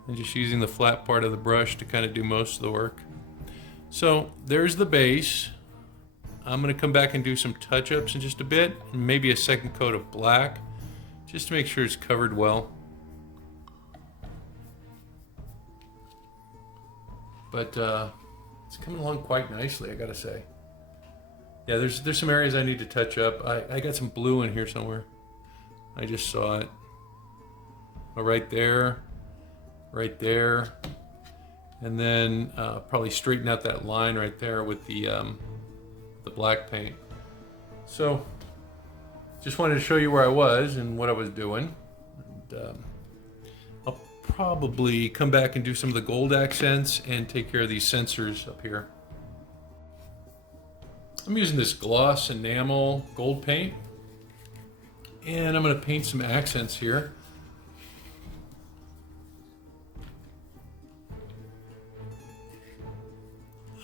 And just using the flat part of the brush to kind of do most of the work. So there's the base. I'm going to come back and do some touch-ups in just a bit, and maybe a second coat of black, just to make sure it's covered well. But it's coming along quite nicely, I gotta say. Yeah, there's some areas I need to touch up. I got some blue in here somewhere. I just saw it. Oh, right there, and then probably straighten out that line right there with the black paint. So just wanted to show you where I was and what I was doing. And, I'll probably come back and do some of the gold accents and take care of these sensors up here. I'm using this gloss enamel gold paint, and I'm going to paint some accents here.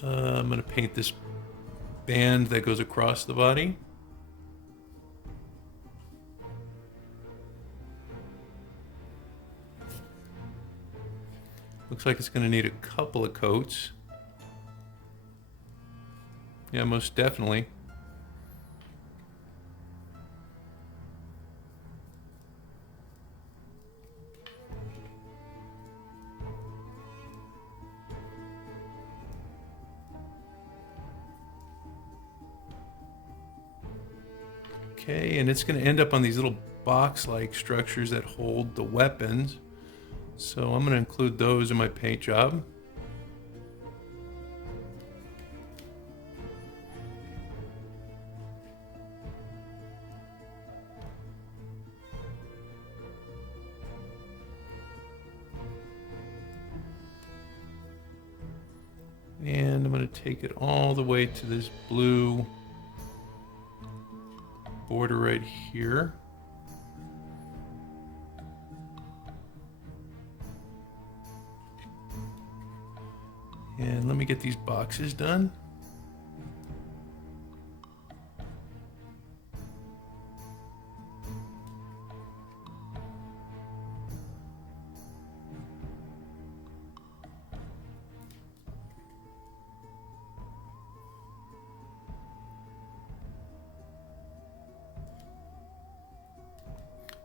I'm going to paint this band that goes across the body. Looks like it's going to need a couple of coats. Yeah, most definitely. Okay, and it's going to end up on these little box-like structures that hold the weapons. So I'm going to include those in my paint job. And I'm going to take it all the way to this blue border right here. And let me get these boxes done.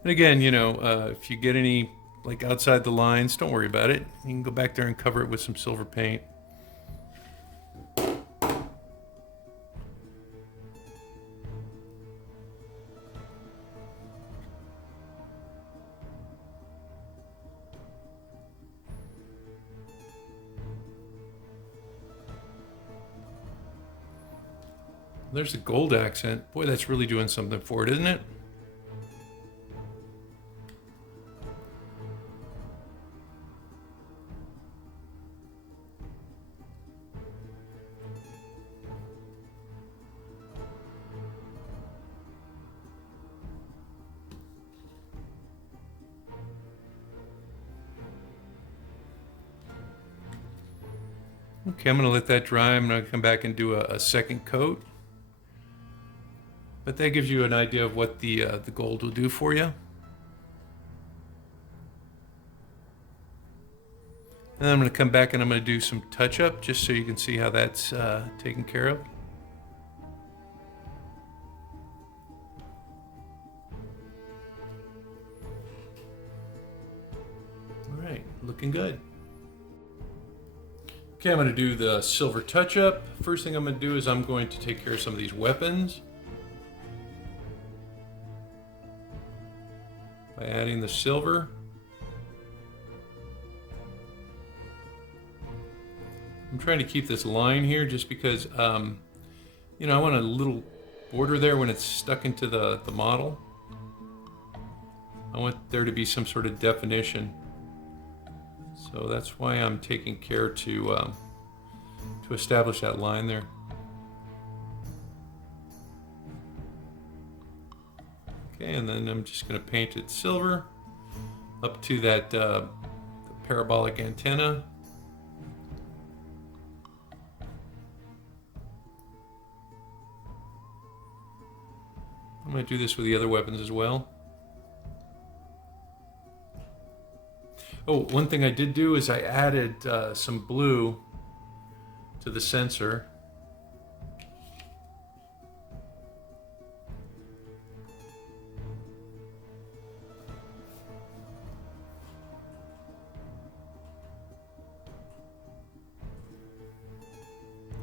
And again, you know, if you get any like outside the lines, don't worry about it. You can go back there and cover it with some silver paint. There's a gold accent. Boy, that's really doing something for it, isn't it? Okay, I'm going to let that dry. I'm going to come back and do a second coat. But that gives you an idea of what the gold will do for you. And then I'm going to come back and I'm going to do some touch-up just so you can see how that's taken care of. All right, looking good. Okay, I'm going to do the silver touch-up. First thing I'm going to do is I'm going to take care of some of these weapons by adding the silver. I'm trying to keep this line here just because, you know, I want a little border there when it's stuck into the model. I want there to be some sort of definition. So that's why I'm taking care to establish that line there. Okay, and then I'm just going to paint it silver up to that the parabolic antenna. I'm going to do this with the other weapons as well. Oh, one thing I did do is I added some blue to the sensor.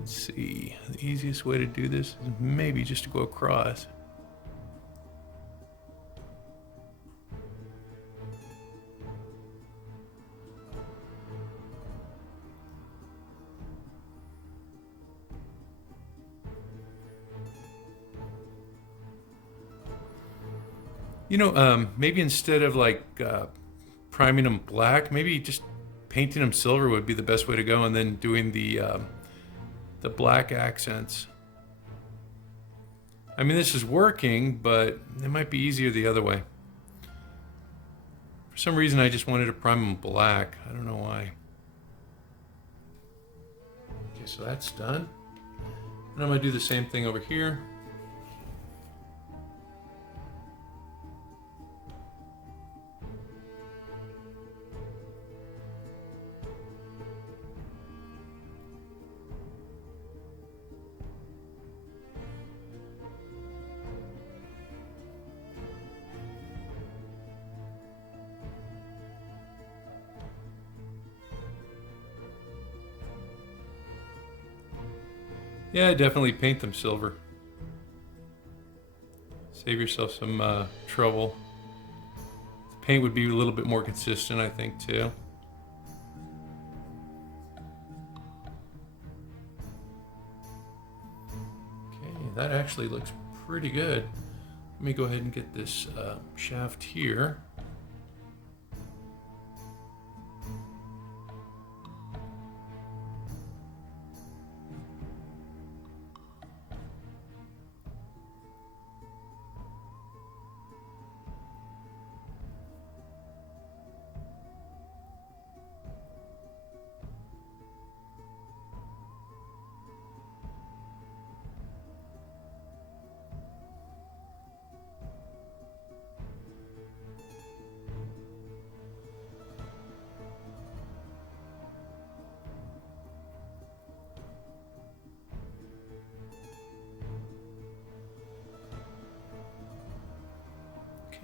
Let's see, the easiest way to do this is maybe just to go across. You know, maybe instead of like priming them black, maybe just painting them silver would be the best way to go, and then doing the black accents. I mean, this is working, but it might be easier the other way. For some reason, I just wanted to prime them black. I don't know why. Okay, so that's done. And I'm going to do the same thing over here. Yeah, definitely paint them silver. Save yourself some trouble. The paint would be a little bit more consistent, I think, too. Okay, that actually looks pretty good. Let me go ahead and get this shaft here.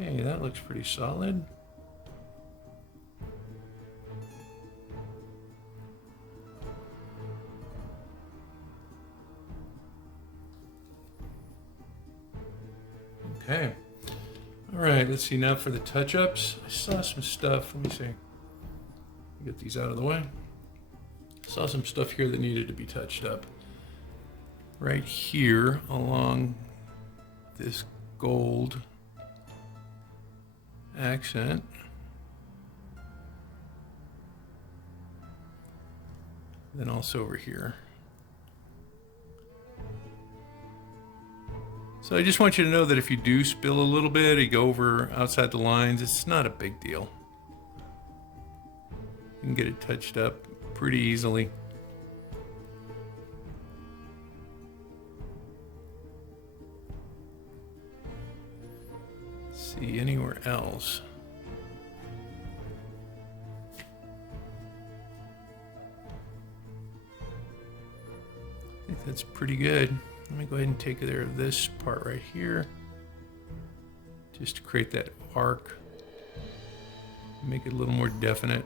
Okay, that looks pretty solid. Okay. All right, let's see now for the touch-ups. I saw some stuff. Let me see. Get these out of the way. Saw some stuff here that needed to be touched up. Right here along this gold accent. Then also over here. So I just want you to know that if you do spill a little bit, you go over outside the lines, it's not a big deal. You can get it touched up pretty easily. See anywhere else. I think that's pretty good. Let me go ahead and take care of this part right here, just to create that arc, make it a little more definite.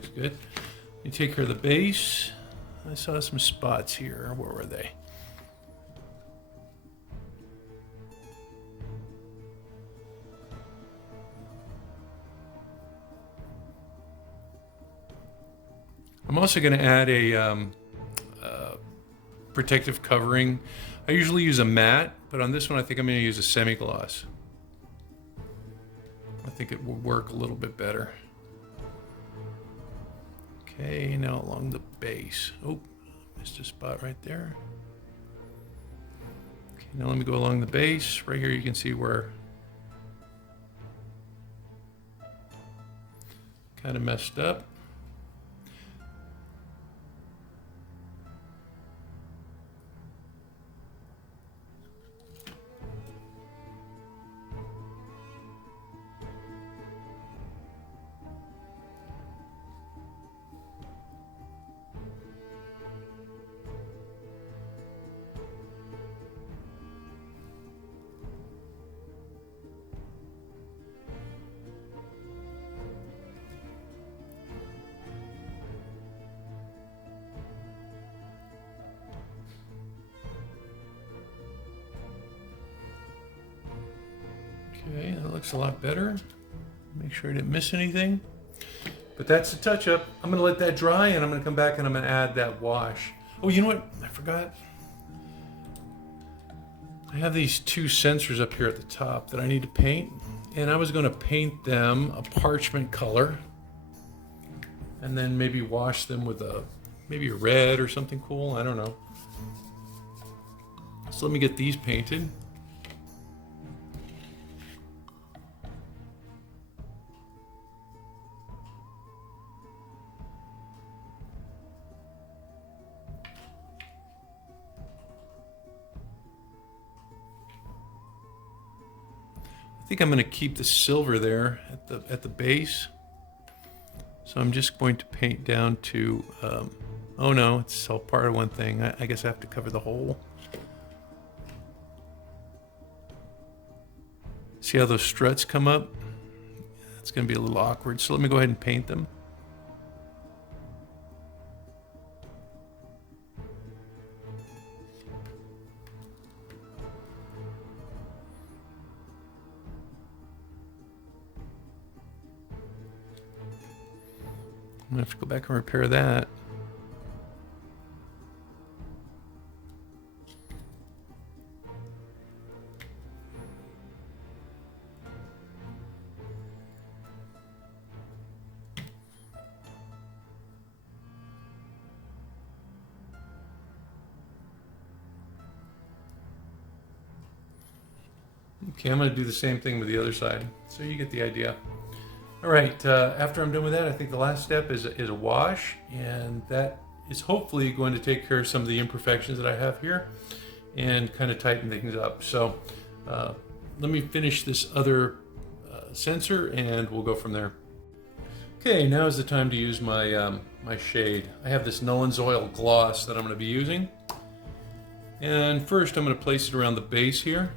looks good. Let me take care of the base. I saw some spots here. Where were they? I'm also going to add a protective covering. I usually use a matte, but on this one I think I'm going to use a semi-gloss. I think it will work a little bit better. Okay, now along the base. Oh, missed a spot right there. Okay, now let me go along the base. Right here you can see where kind of messed up. Okay, that looks a lot better. Make sure I didn't miss anything. But that's the touch-up. I'm gonna let that dry and I'm gonna come back and I'm gonna add that wash. Oh, you know what? I forgot. I have these two sensors up here at the top that I need to paint. And I was gonna paint them a parchment color. And then maybe wash them with maybe a red or something cool. I don't know. So let me get these painted. I think I'm going to keep the silver there at the base. So I'm just going to paint down to, oh no, it's all part of one thing. I guess I have to cover the whole. See how those struts come up? It's going to be a little awkward. So let me go ahead and paint them. I'm gonna have to go back and repair that. Okay, I'm gonna do the same thing with the other side, so you get the idea. All right, after I'm done with that, I think the last step is a wash, and that is hopefully going to take care of some of the imperfections that I have here and kind of tighten things up. So let me finish this other sensor and we'll go from there. Okay, now is the time to use my, my shade. I have this Nullen's Oil gloss that I'm going to be using. And first I'm going to place it around the base here.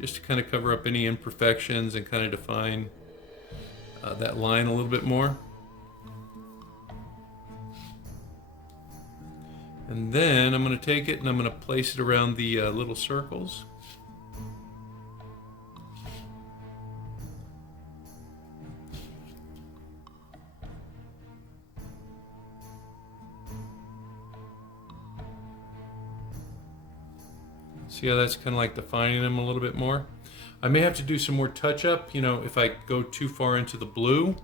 Just to kind of cover up any imperfections and kind of define that line a little bit more. And then I'm going to take it and I'm going to place it around the little circles. See how that's kind of like defining them a little bit more? I may have to do some more touch up, you know, if I go too far into the blue.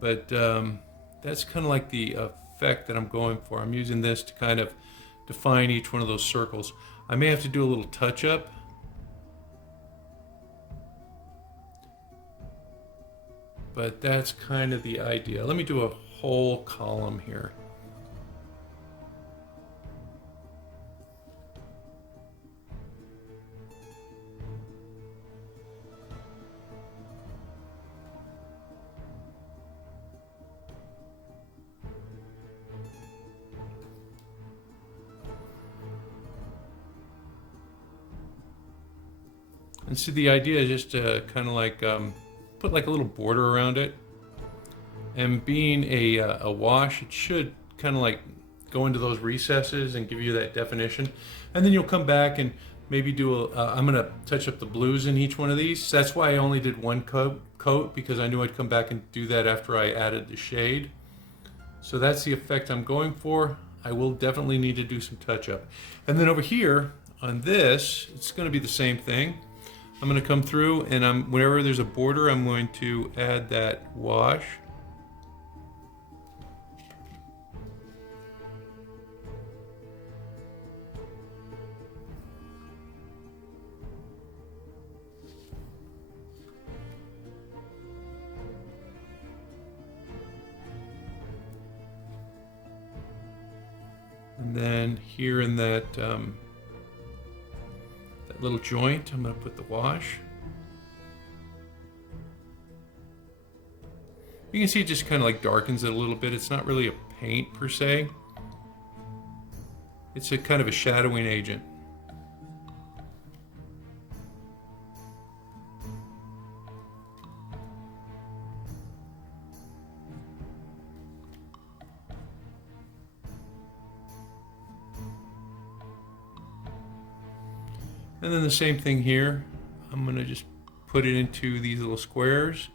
But that's kind of like the effect that I'm going for. I'm using this to kind of define each one of those circles. I may have to do a little touch up. But that's kind of the idea. Let me do a whole column here. And And so the idea is just to kind of like put like a little border around it. And being a wash, it should kind of like go into those recesses and give you that definition. And then you'll come back and maybe do I'm going to touch up the blues in each one of these. So that's why I only did one coat, because I knew I'd come back and do that after I added the shade. So that's the effect I'm going for. I will definitely need to do some touch up. And then over here on this, it's going to be the same thing. I'm going to come through and whenever there's a border, I'm going to add that wash. And then here in that that little joint, I'm going to put the wash. You can see it just kind of like darkens it a little bit. It's not really a paint per se. It's a kind of a shadowing agent. And then the same thing here. I'm going to just put it into these little squares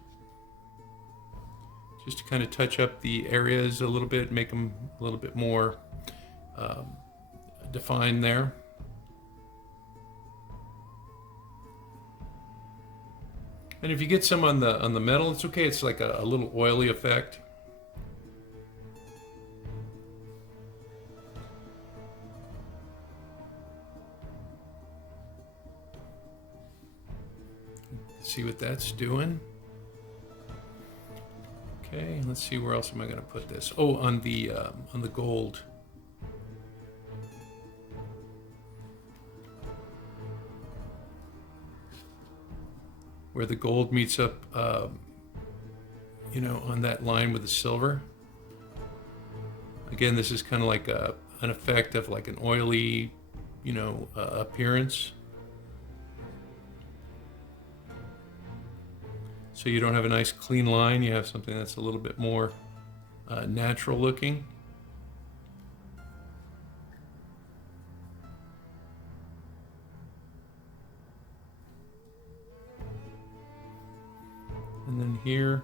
just to kind of touch up the areas a little bit, make them a little bit more defined there. And if you get some on the metal, it's okay. It's like a little oily effect. See what that's doing. Okay, let's see, where else am I going to put this? Oh, on the gold. Where the gold meets up, you know, on that line with the silver. Again, this is kind of like an effect of like an oily, you know, appearance. So you don't have a nice clean line, you have something that's a little bit more natural looking. And then here,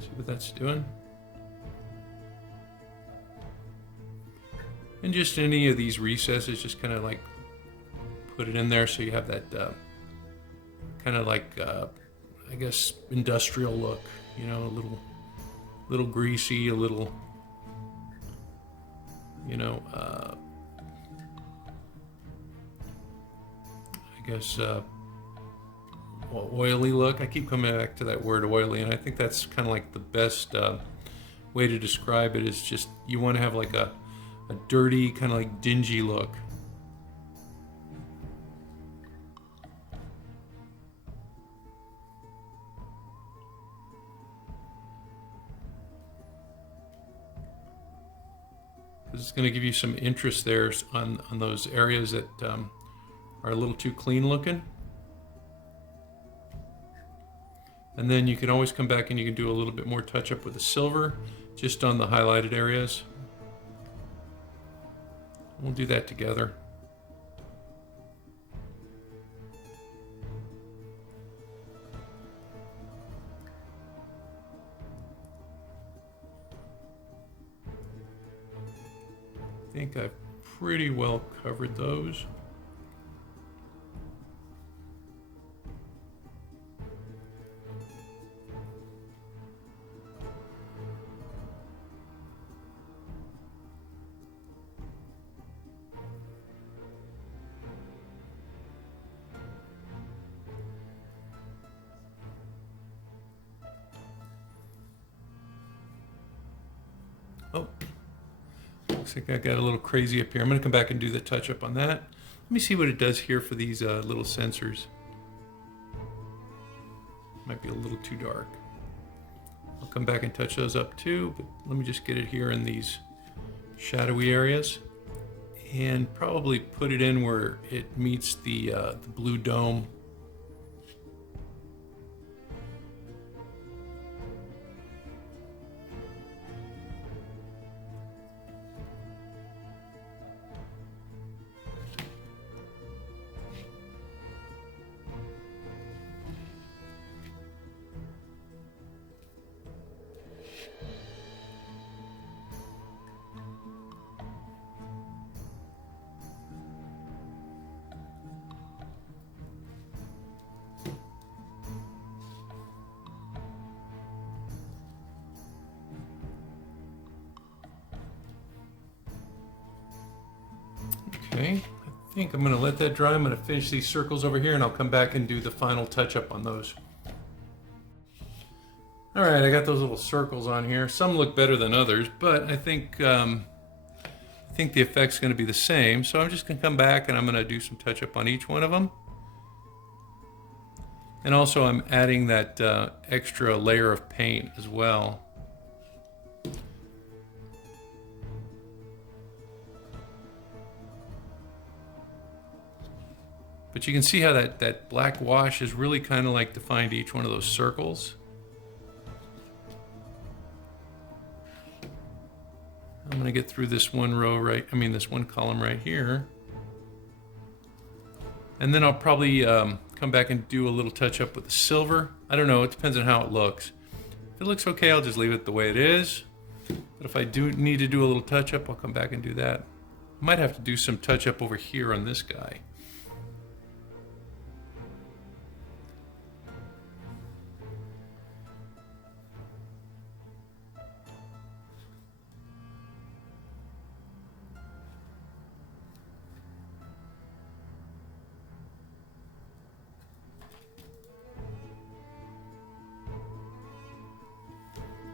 see what that's doing. And just any of these recesses, just kind of like put it in there so you have that kind of like, I guess, industrial look, you know, a little greasy, a little, you know, I guess, oily look. I keep coming back to that word oily, and I think that's kind of like the best way to describe it, is just you want to have like a dirty, kind of like dingy look. It's going to give you some interest there on those areas that are a little too clean looking. And then you can always come back and you can do a little bit more touch up with the silver, just on the highlighted areas. We'll do that together. I think I've pretty well covered those. Looks like I got a little crazy up here. I'm going to come back and do the touch up on that. Let me see what it does here for these little sensors. Might be a little too dark. I'll come back and touch those up too, but let me just get it here in these shadowy areas and probably put it in where it meets the blue dome. Okay, I think I'm going to let that dry. I'm going to finish these circles over here and I'll come back and do the final touch up on those. All right, I got those little circles on here. Some look better than others, but I think the effect's going to be the same. So I'm just going to come back and I'm going to do some touch up on each one of them. And also I'm adding that extra layer of paint as well. But you can see how that black wash has really kind of like defined each one of those circles. I'm going to get through this one row this one column right here. And then I'll probably come back and do a little touch up with the silver. I don't know, it depends on how it looks. If it looks okay, I'll just leave it the way it is. But if I do need to do a little touch up, I'll come back and do that. I might have to do some touch up over here on this guy.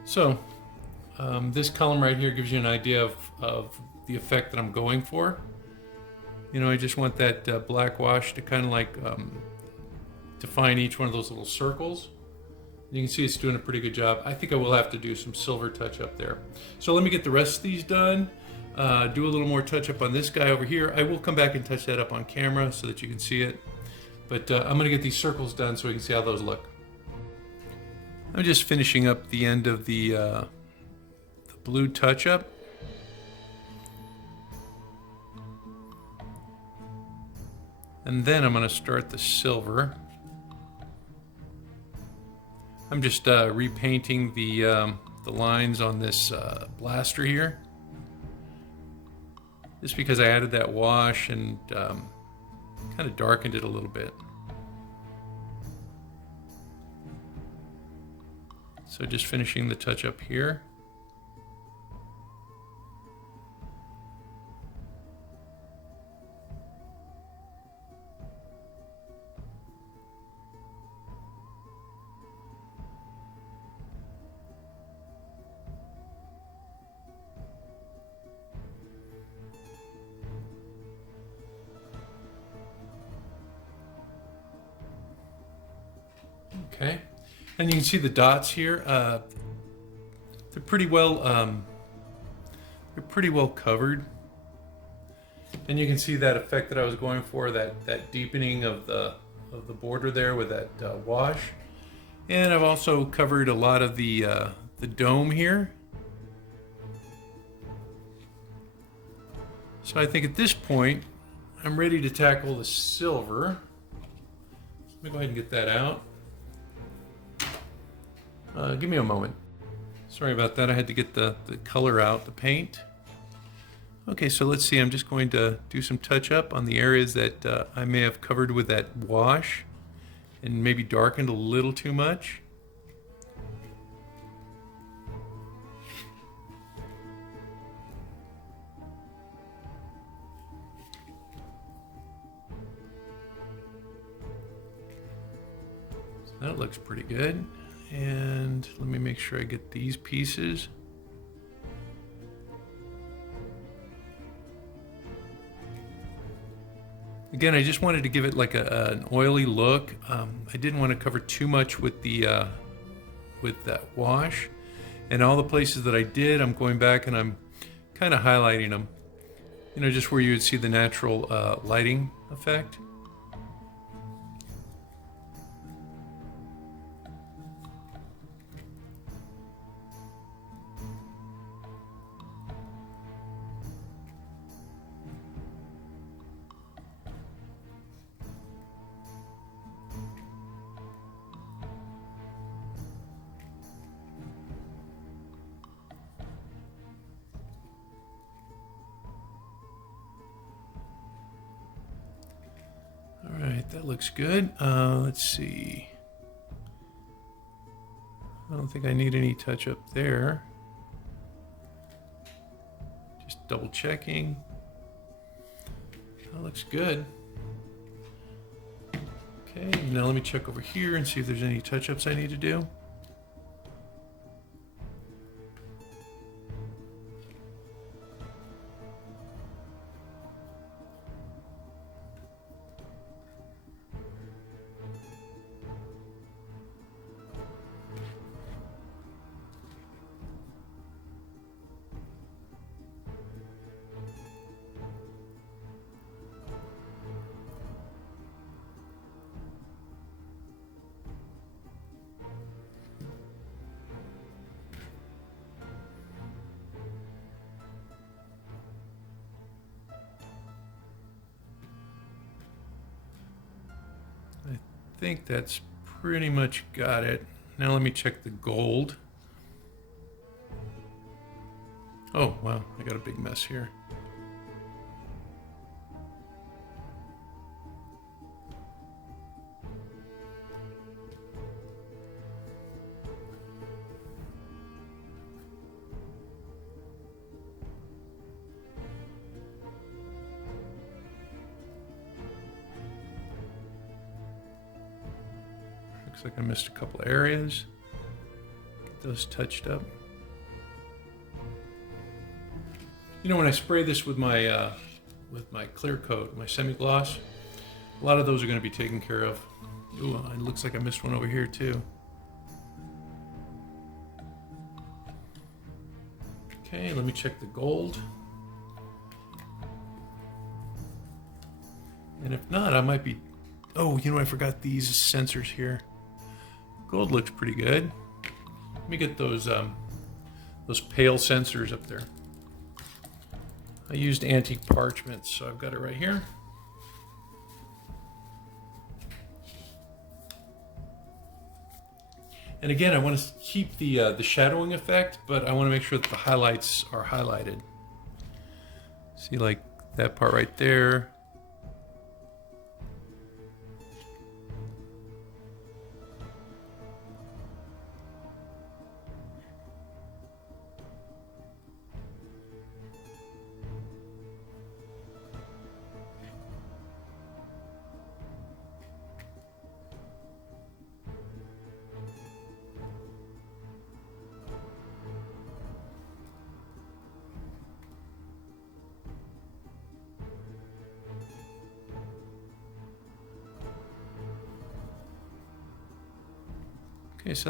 So this column right here gives you an idea of the effect that I'm going for. You know, I just want that black wash to kind of like define each one of those little circles. You can see it's doing a pretty good job. I think I will have to do some silver touch up there. So let me get the rest of these done. Do a little more touch up on this guy over here. I will come back and touch that up on camera so that you can see it. But I'm going to get these circles done so we can see how those look. I'm just finishing up the end of the blue touch-up. And then I'm going to start the silver. I'm just repainting the lines on this blaster here. Just because I added that wash and kind of darkened it a little bit. So just finishing the touch up here. Okay. And you can see the dots here. They're pretty well covered. And you can see that effect that I was going for, that deepening of the border there with that wash. And I've also covered a lot of the dome here. So I think at this point I'm ready to tackle the silver. Let me go ahead and get that out. Give me a moment. Sorry about that. I had to get the color out, the paint. Okay, so let's see. I'm just going to do some touch up on the areas that I may have covered with that wash and maybe darkened a little too much. So that looks pretty good. And let me make sure I get these pieces. Again, I just wanted to give it like an oily look. I didn't want to cover too much with the with that wash. And all the places that I did, I'm going back and I'm kind of highlighting them. You know, just where you would see the natural lighting effect. Alright, that looks good. Let's see. I don't think I need any touch up there. Just double checking. That looks good. Okay, now let me check over here and see if there's any touch-ups I need to do. I think that's pretty much got it. Now let me check the gold. Oh, wow, I got a big mess here. Looks like I missed a couple areas. Get those touched up. You know, when I spray this with my clear coat, my semi-gloss, a lot of those are going to be taken care of. Ooh, it looks like I missed one over here too. Okay, let me check the gold. And if not, I might be... Oh, you know, I forgot these sensors here. Gold looks pretty good. Let me get those pale sensors up there. I used antique parchment, so I've got it right here. And again, I want to keep the shadowing effect, but I want to make sure that the highlights are highlighted. See, like that part right there. Okay, so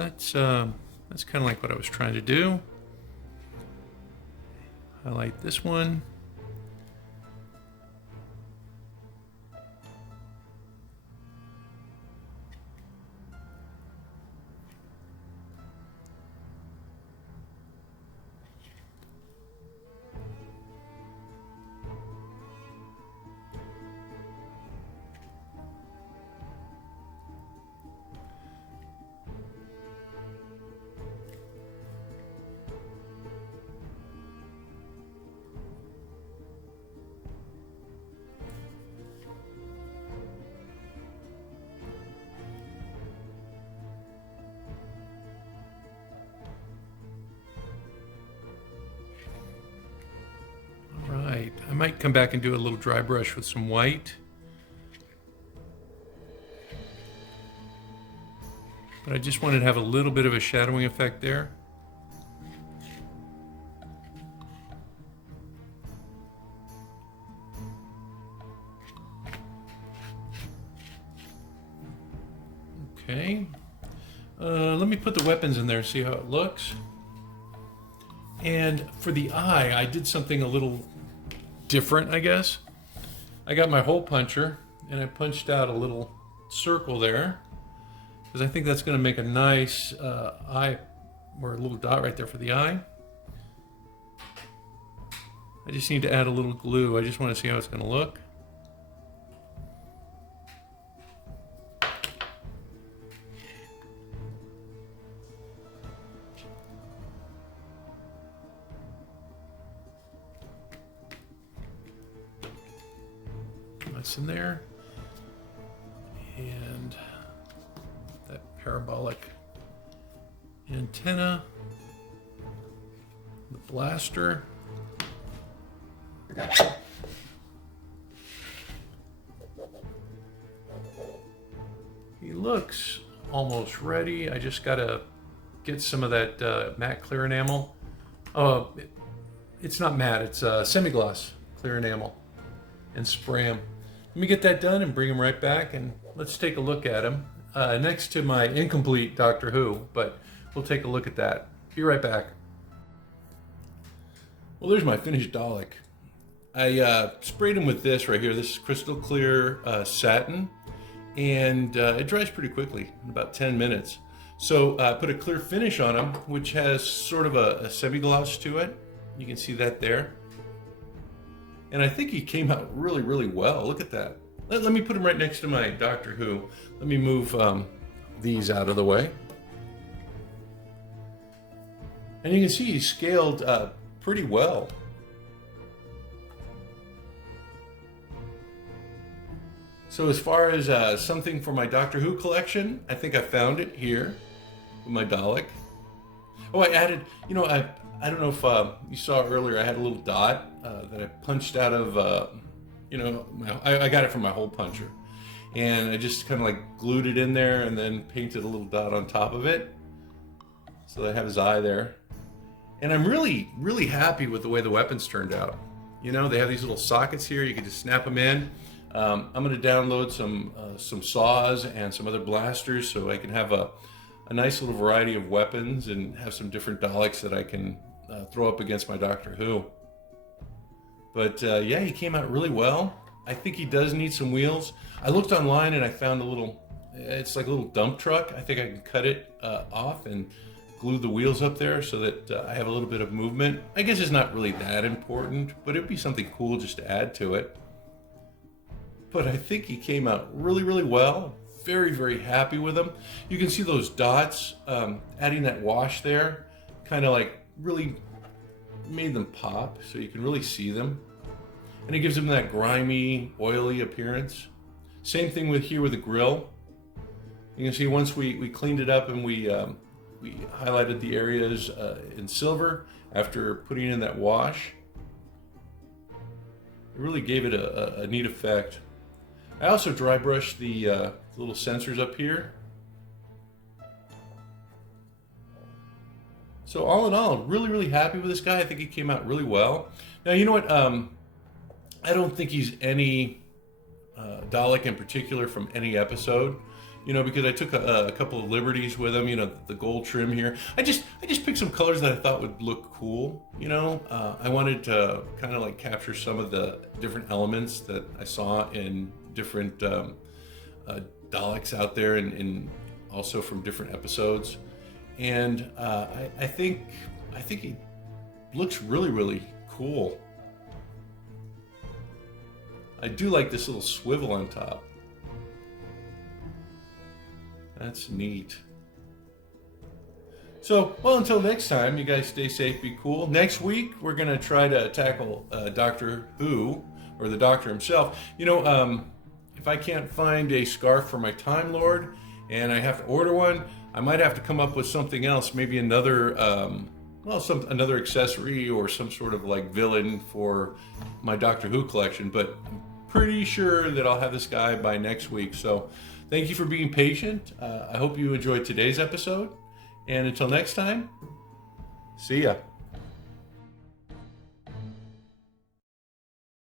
that's kind of like what I was trying to do. Highlight this one. I might come back and do a little dry brush with some white. But I just wanted to have a little bit of a shadowing effect there. Okay. Let me put the weapons in there and see how it looks. And for the eye, I did something a little different, I guess. I got my hole puncher and I punched out a little circle there because I think that's going to make a nice eye, or a little dot right there for the eye. I just need to add a little glue. I just want to see how it's going to look. That's in there. And that parabolic antenna, the blaster. He looks almost ready. I just gotta get some of that matte clear enamel. Oh, it's not matte, it's semi-gloss clear enamel, and spray him. Let me get that done and bring him right back, and let's take a look at him next to my incomplete Doctor Who, but we'll take a look at that. Be right back. Well, there's my finished Dalek. I sprayed him with this right here. This is crystal clear satin, and it dries pretty quickly, in about 10 minutes. So I put a clear finish on him, which has sort of a semi-gloss to it. You can see that there. And I think he came out really, really well. Look at that. Let me put him right next to my Doctor Who. Let me move these out of the way. And you can see he's scaled pretty well. So as far as something for my Doctor Who collection, I think I found it here with my Dalek. Oh, I added, you know, I don't know if you saw earlier, I had a little dot that I punched out of, you know, I got it from my hole puncher. And I just kind of like glued it in there and then painted a little dot on top of it. So I have his eye there. And I'm really, really happy with the way the weapons turned out. You know, they have these little sockets here. You can just snap them in. I'm going to download some saws and some other blasters so I can have a nice little variety of weapons and have some different Daleks that I can throw up against my Doctor Who. But yeah, he came out really well. I think he does need some wheels. I looked online and I found a little, it's like a little dump truck. I think I can cut it off and glue the wheels up there so that I have a little bit of movement. I guess it's not really that important, but it'd be something cool just to add to it. But I think he came out really, really well. Very, very happy with him. You can see those dots, adding that wash there, kind of like really made them pop so you can really see them. And it gives them that grimy, oily appearance. Same thing with here with the grill. You can see once we cleaned it up and we highlighted the areas in silver after putting in that wash. It really gave it a neat effect. I also dry brushed the little sensors up here. So all in all, really, really happy with this guy. I think he came out really well. Now, you know what? I don't think he's any Dalek in particular from any episode. You know, because I took a couple of liberties with him. You know, the gold trim here. I just picked some colors that I thought would look cool. You know, I wanted to kind of like capture some of the different elements that I saw in different Daleks out there, and also from different episodes. And I think he looks really, really cool. I do like this little swivel on top. That's neat. So, well, until next time, you guys stay safe, be cool. Next week, we're going to try to tackle Doctor Who, or the Doctor himself. You know, if I can't find a scarf for my Timelord, and I have to order one, I might have to come up with something else, maybe another, another accessory or some sort of like villain for my Doctor Who collection. But I'm pretty sure that I'll have this guy by next week. So thank you for being patient. I hope you enjoyed today's episode. And until next time, see ya.